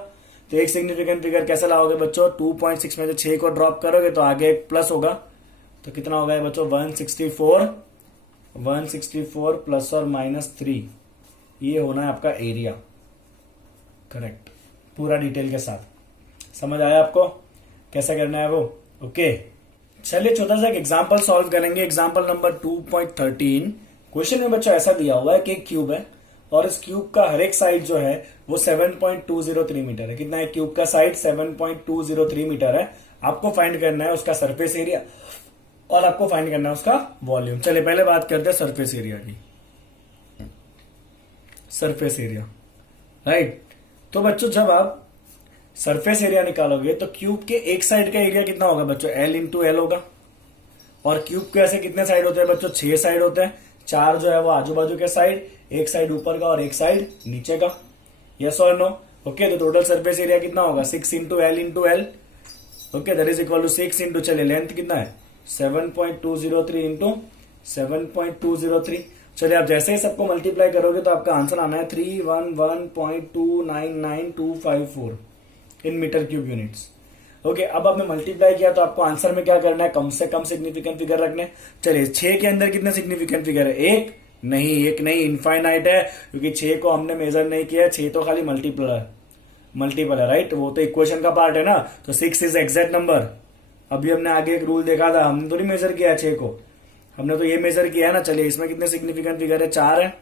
तो एक सिग्निफिकेंट फिगर कैसे लाओगे बच्चों, 2.6 में से 6 को ड्रॉप करोगे तो आगे एक प्लस होगा, तो कितना होगा ये बच्चों 164 प्लस और माइनस 3। ये होना है आपका एरिया, करेक्ट, पूरा डिटेल के साथ। समझ आया आपको कैसा करना है वो, ओके। चलिए छोटा सा एक एग्जांपल सॉल्व करेंगे। Example number 2.13। क्वेश्चन में बच्चों ऐसा दिया हुआ है कि एक क्यूब है और इस क्यूब का हर एक साइड जो है वो 7.203 मीटर है। कितना है क्यूब का साइड, 7.203 मीटर है। आपको फाइंड करना है उसका सरफेस एरिया और आपको फाइंड करना है उसका वॉल्यूम। चलिए पहले बात करते हैं सरफेस एरिया की। Surface area, right. तो बच्चों जब आप सरफेस एरिया निकालोगे तो क्यूब के एक साइड का एरिया कितना होगा बच्चों, L इंटू एल होगा। और क्यूब के ऐसे कितने साइड होते हैं बच्चों, 6 साइड होते हैं। 4 जो है वो आजू बाजू के साइड, एक साइड ऊपर का और एक साइड नीचे का। यस और नो, ओके। तो टोटल सरफेस एरिया कितना होगा 6 into L, okay, that is equal to 6 into, चलिए लेंथ कितना है 7.203 इंटू 7.203। चलिए आप जैसे ही सबको मल्टीप्लाई करोगे तो आपका आंसर आना है 311.299254 in metre cube units. Okay, अब आपने मल्टीप्लाई किया तो आपको आंसर में क्या करना है, कम से कम सिग्निफिकेंट फिगर रखने। चलिए 6 के अंदर कितने सिग्निफिकेंट फिगर है, एक नहीं, इनफाइनाइट है, क्योंकि 6 को हमने मेजर नहीं किया। 6 तो खाली मल्टीपल है, राइट, वो तो इक्वेशन का पार्ट है ना। तो 6 इज एग्जैक्ट नंबर। अभी हमने आगे एक रूल देखा था, हमने थोड़ी मेजर किया 6 को, हमने तो ये मेजर किया है ना। चलिए इसमें कितने सिग्निफिकेंट फिगर है, 4 है।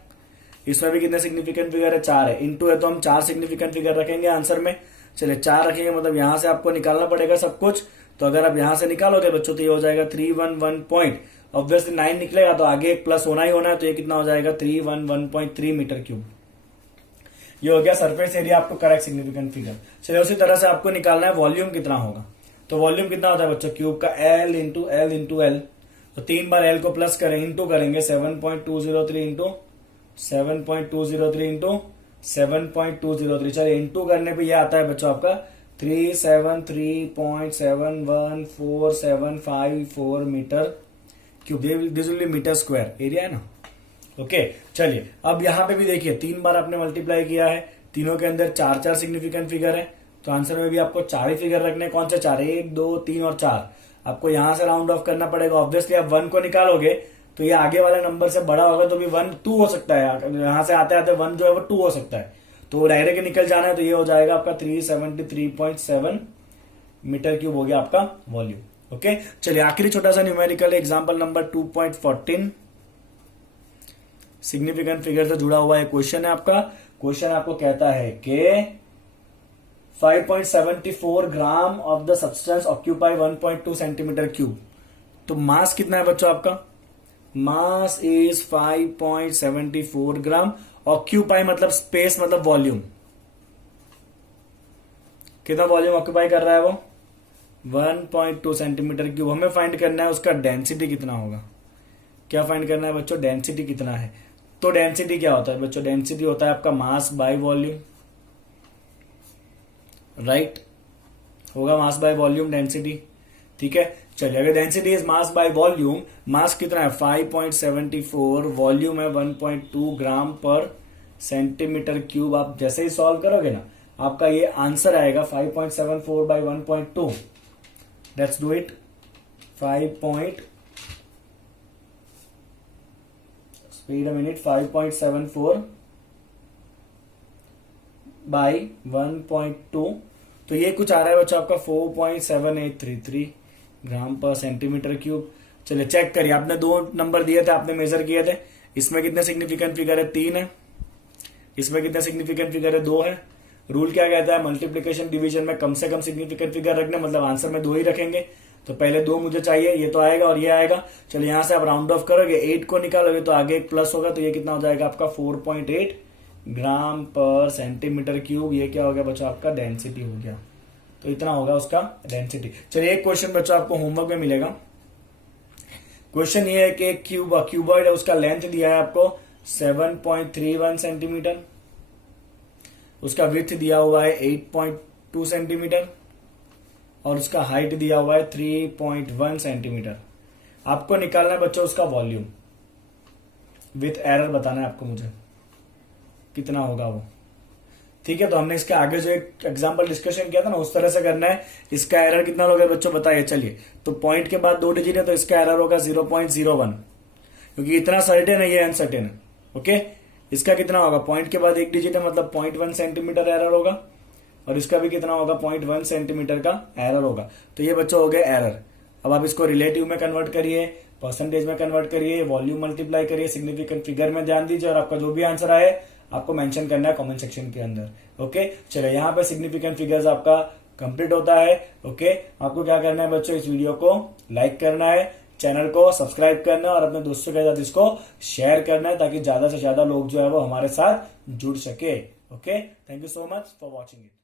इसमें भी कितने सिग्निफिकेंट फिगर है, 4 है। इंटू है तो हम 4 सिग्निफिकेंट फिगर रखेंगे आंसर में। चलिए 4 रखेंगे, मतलब यहां से आपको निकालना पड़ेगा सब कुछ। तो अगर आप यहां से निकालोगे बच्चों तो ये हो जाएगा 311 पॉइंट, ऑब्वियसली 9 निकलेगा तो आगे एक प्लस होना ही होना है। तो ये कितना हो जाएगा 311.3 मीटर क्यूब। ये हो गया सरफेस एरिया, आपको करेक्ट सिग्निफिकेंट फिगर। चलिए उसी तरह से आपको निकालना है वॉल्यूम कितना होगा। तो वॉल्यूम कितना होता है बच्चों, क्यूब का L इंटू एल। तो 3 बार L को प्लस करें, इंटू करेंगे 7.203 इंटू 7.203 इंटू 7.203। चलिए इंटू करने पे ये आता है बच्चों आपका 373.714754 metre cube. This will be metre square, area है ना। ओके, चलिए अब यहां पे भी देखिए 3 बार आपने मल्टीप्लाई किया है, तीनों के अंदर 4 सिग्निफिकेंट फिगर है। तो आंसर में भी आपको 4 ही फिगर रखने। कौन से 4, 1 2 3 और 4। आपको यहां से राउंड ऑफ करना पड़ेगा। ऑब्वियसली आप 1 को निकालोगे तो ये आगे वाले नंबर से बड़ा होगा, तो भी 1 2 हो सकता है। यहां से आते आते 1 जो है वो 2 हो सकता है, तो डायरेक्ट निकल जाना है। तो ये हो जाएगा आपका 373.7 मीटर क्यूब हो गया आपका वॉल्यूम। ओके, चलिए आखिरी छोटा सा numerical example number 2.14। Significant figure से जुड़ा हुआ एक क्वेश्चन है आपका। क्वेश्चन आपको कहता है कि 5.74 gram of the substance occupy 1.2 centimetre cube. तो मास कितना है बच्चों आपका, मास इज 5.74 ग्राम। ऑक्यूपाई मतलब स्पेस मतलब वॉल्यूम। कितना वॉल्यूम ऑक्यूपाई कर रहा है वो, 1.2 सेंटीमीटर क्यूब। हमें फाइंड करना है उसका डेंसिटी कितना होगा। क्या फाइंड करना है बच्चों, डेंसिटी कितना है। तो डेंसिटी क्या होता है बच्चों, डेंसिटी होता है आपका मास बाय वॉल्यूम, राइट, होगा मास बाय वॉल्यूम डेंसिटी, ठीक है। चलिए, अगर density is mass by volume, mass कितना है 5.74, वॉल्यूम है 1.2 ग्राम पर सेंटीमीटर क्यूब। आप जैसे ही सॉल्व करोगे ना, आपका ये आंसर आएगा 5.74 by 1.2। Let's do it. 5.74 by 1.2, तो ये कुछ आ रहा है बच्चों आपका 4.7833 ग्राम पर सेंटीमीटर क्यूब। चलिए चेक करिए, आपने 2 नंबर दिए थे, आपने मेजर किए थे। इसमें कितने सिग्निफिकेंट फिगर है, 3 है। इसमें कितने सिग्निफिकेंट फिगर है, 2 है। रूल क्या कहता है, मल्टीप्लीकेशन डिवीजन में कम से कम सिग्निफिकेंट फिगर रखना, मतलब आंसर में 2 ही रखेंगे। तो पहले 2 मुझे चाहिए, ये तो आएगा और ये आएगा। चलो यहां से आप राउंड ऑफ करोगे, 8 को निकालोगे तो आगे एक प्लस होगा, तो ये कितना हो जाएगा आपका 4.8 ग्राम पर सेंटीमीटर क्यूब। ये क्या हो गया बच्चों, आपका डेंसिटी हो गया। तो इतना होगा उसका डेंसिटी। चलिए एक क्वेश्चन बच्चों आपको होमवर्क में मिलेगा। क्वेश्चन ये है कि एक क्यूबॉइड है, उसका लेंथ दिया है आपको 7.31 सेंटीमीटर, उसका विड्थ दिया हुआ है 8.2 सेंटीमीटर और उसका हाइट दिया हुआ है 3.1 सेंटीमीटर। आपको निकालना है बच्चों उसका वॉल्यूम, विथ एरर बताना है आपको मुझे कितना होगा वो, ठीक है। तो हमने इसके आगे जो एक एग्जांपल डिस्कशन किया था ना, उस तरह से करना है। इसका एरर कितना होगा बच्चों बताइए। चलिए, तो पॉइंट के बाद 2 डिजिट है, तो इसका एरर होगा 0.01, क्योंकि इतना सर्टेन है, ये अनसर्टेन है, ओके। इसका कितना होगा, पॉइंट के बाद 1 डिजिट है, मतलब 0.1 सेंटीमीटर एरर होगा, और इसका भी कितना होगा 0.1 सेंटीमीटर का एरर होगा। तो ये बच्चों हो गए एरर। अब आप इसको रिलेटिव में कन्वर्ट करिए, परसेंटेज में कन्वर्ट करिए, वॉल्यूम मल्टीप्लाई करिए, सिग्निफिकेंट फिगर में ध्यान दीजिए, और आपका जो भी आंसर आए आपको मेंशन करना है कमेंट सेक्शन के अंदर, ओके। चलिए, यहाँ पे सिग्निफिकेंट फिगर्स आपका कंप्लीट होता है, ओके। आपको क्या करना है बच्चों, इस वीडियो को लाइक करना है, चैनल को सब्सक्राइब करना है और अपने दोस्तों के साथ इसको शेयर करना है, ताकि ज्यादा से ज्यादा लोग जो है वो हमारे साथ जुड़ सके, okay. Thank you so much for watching it.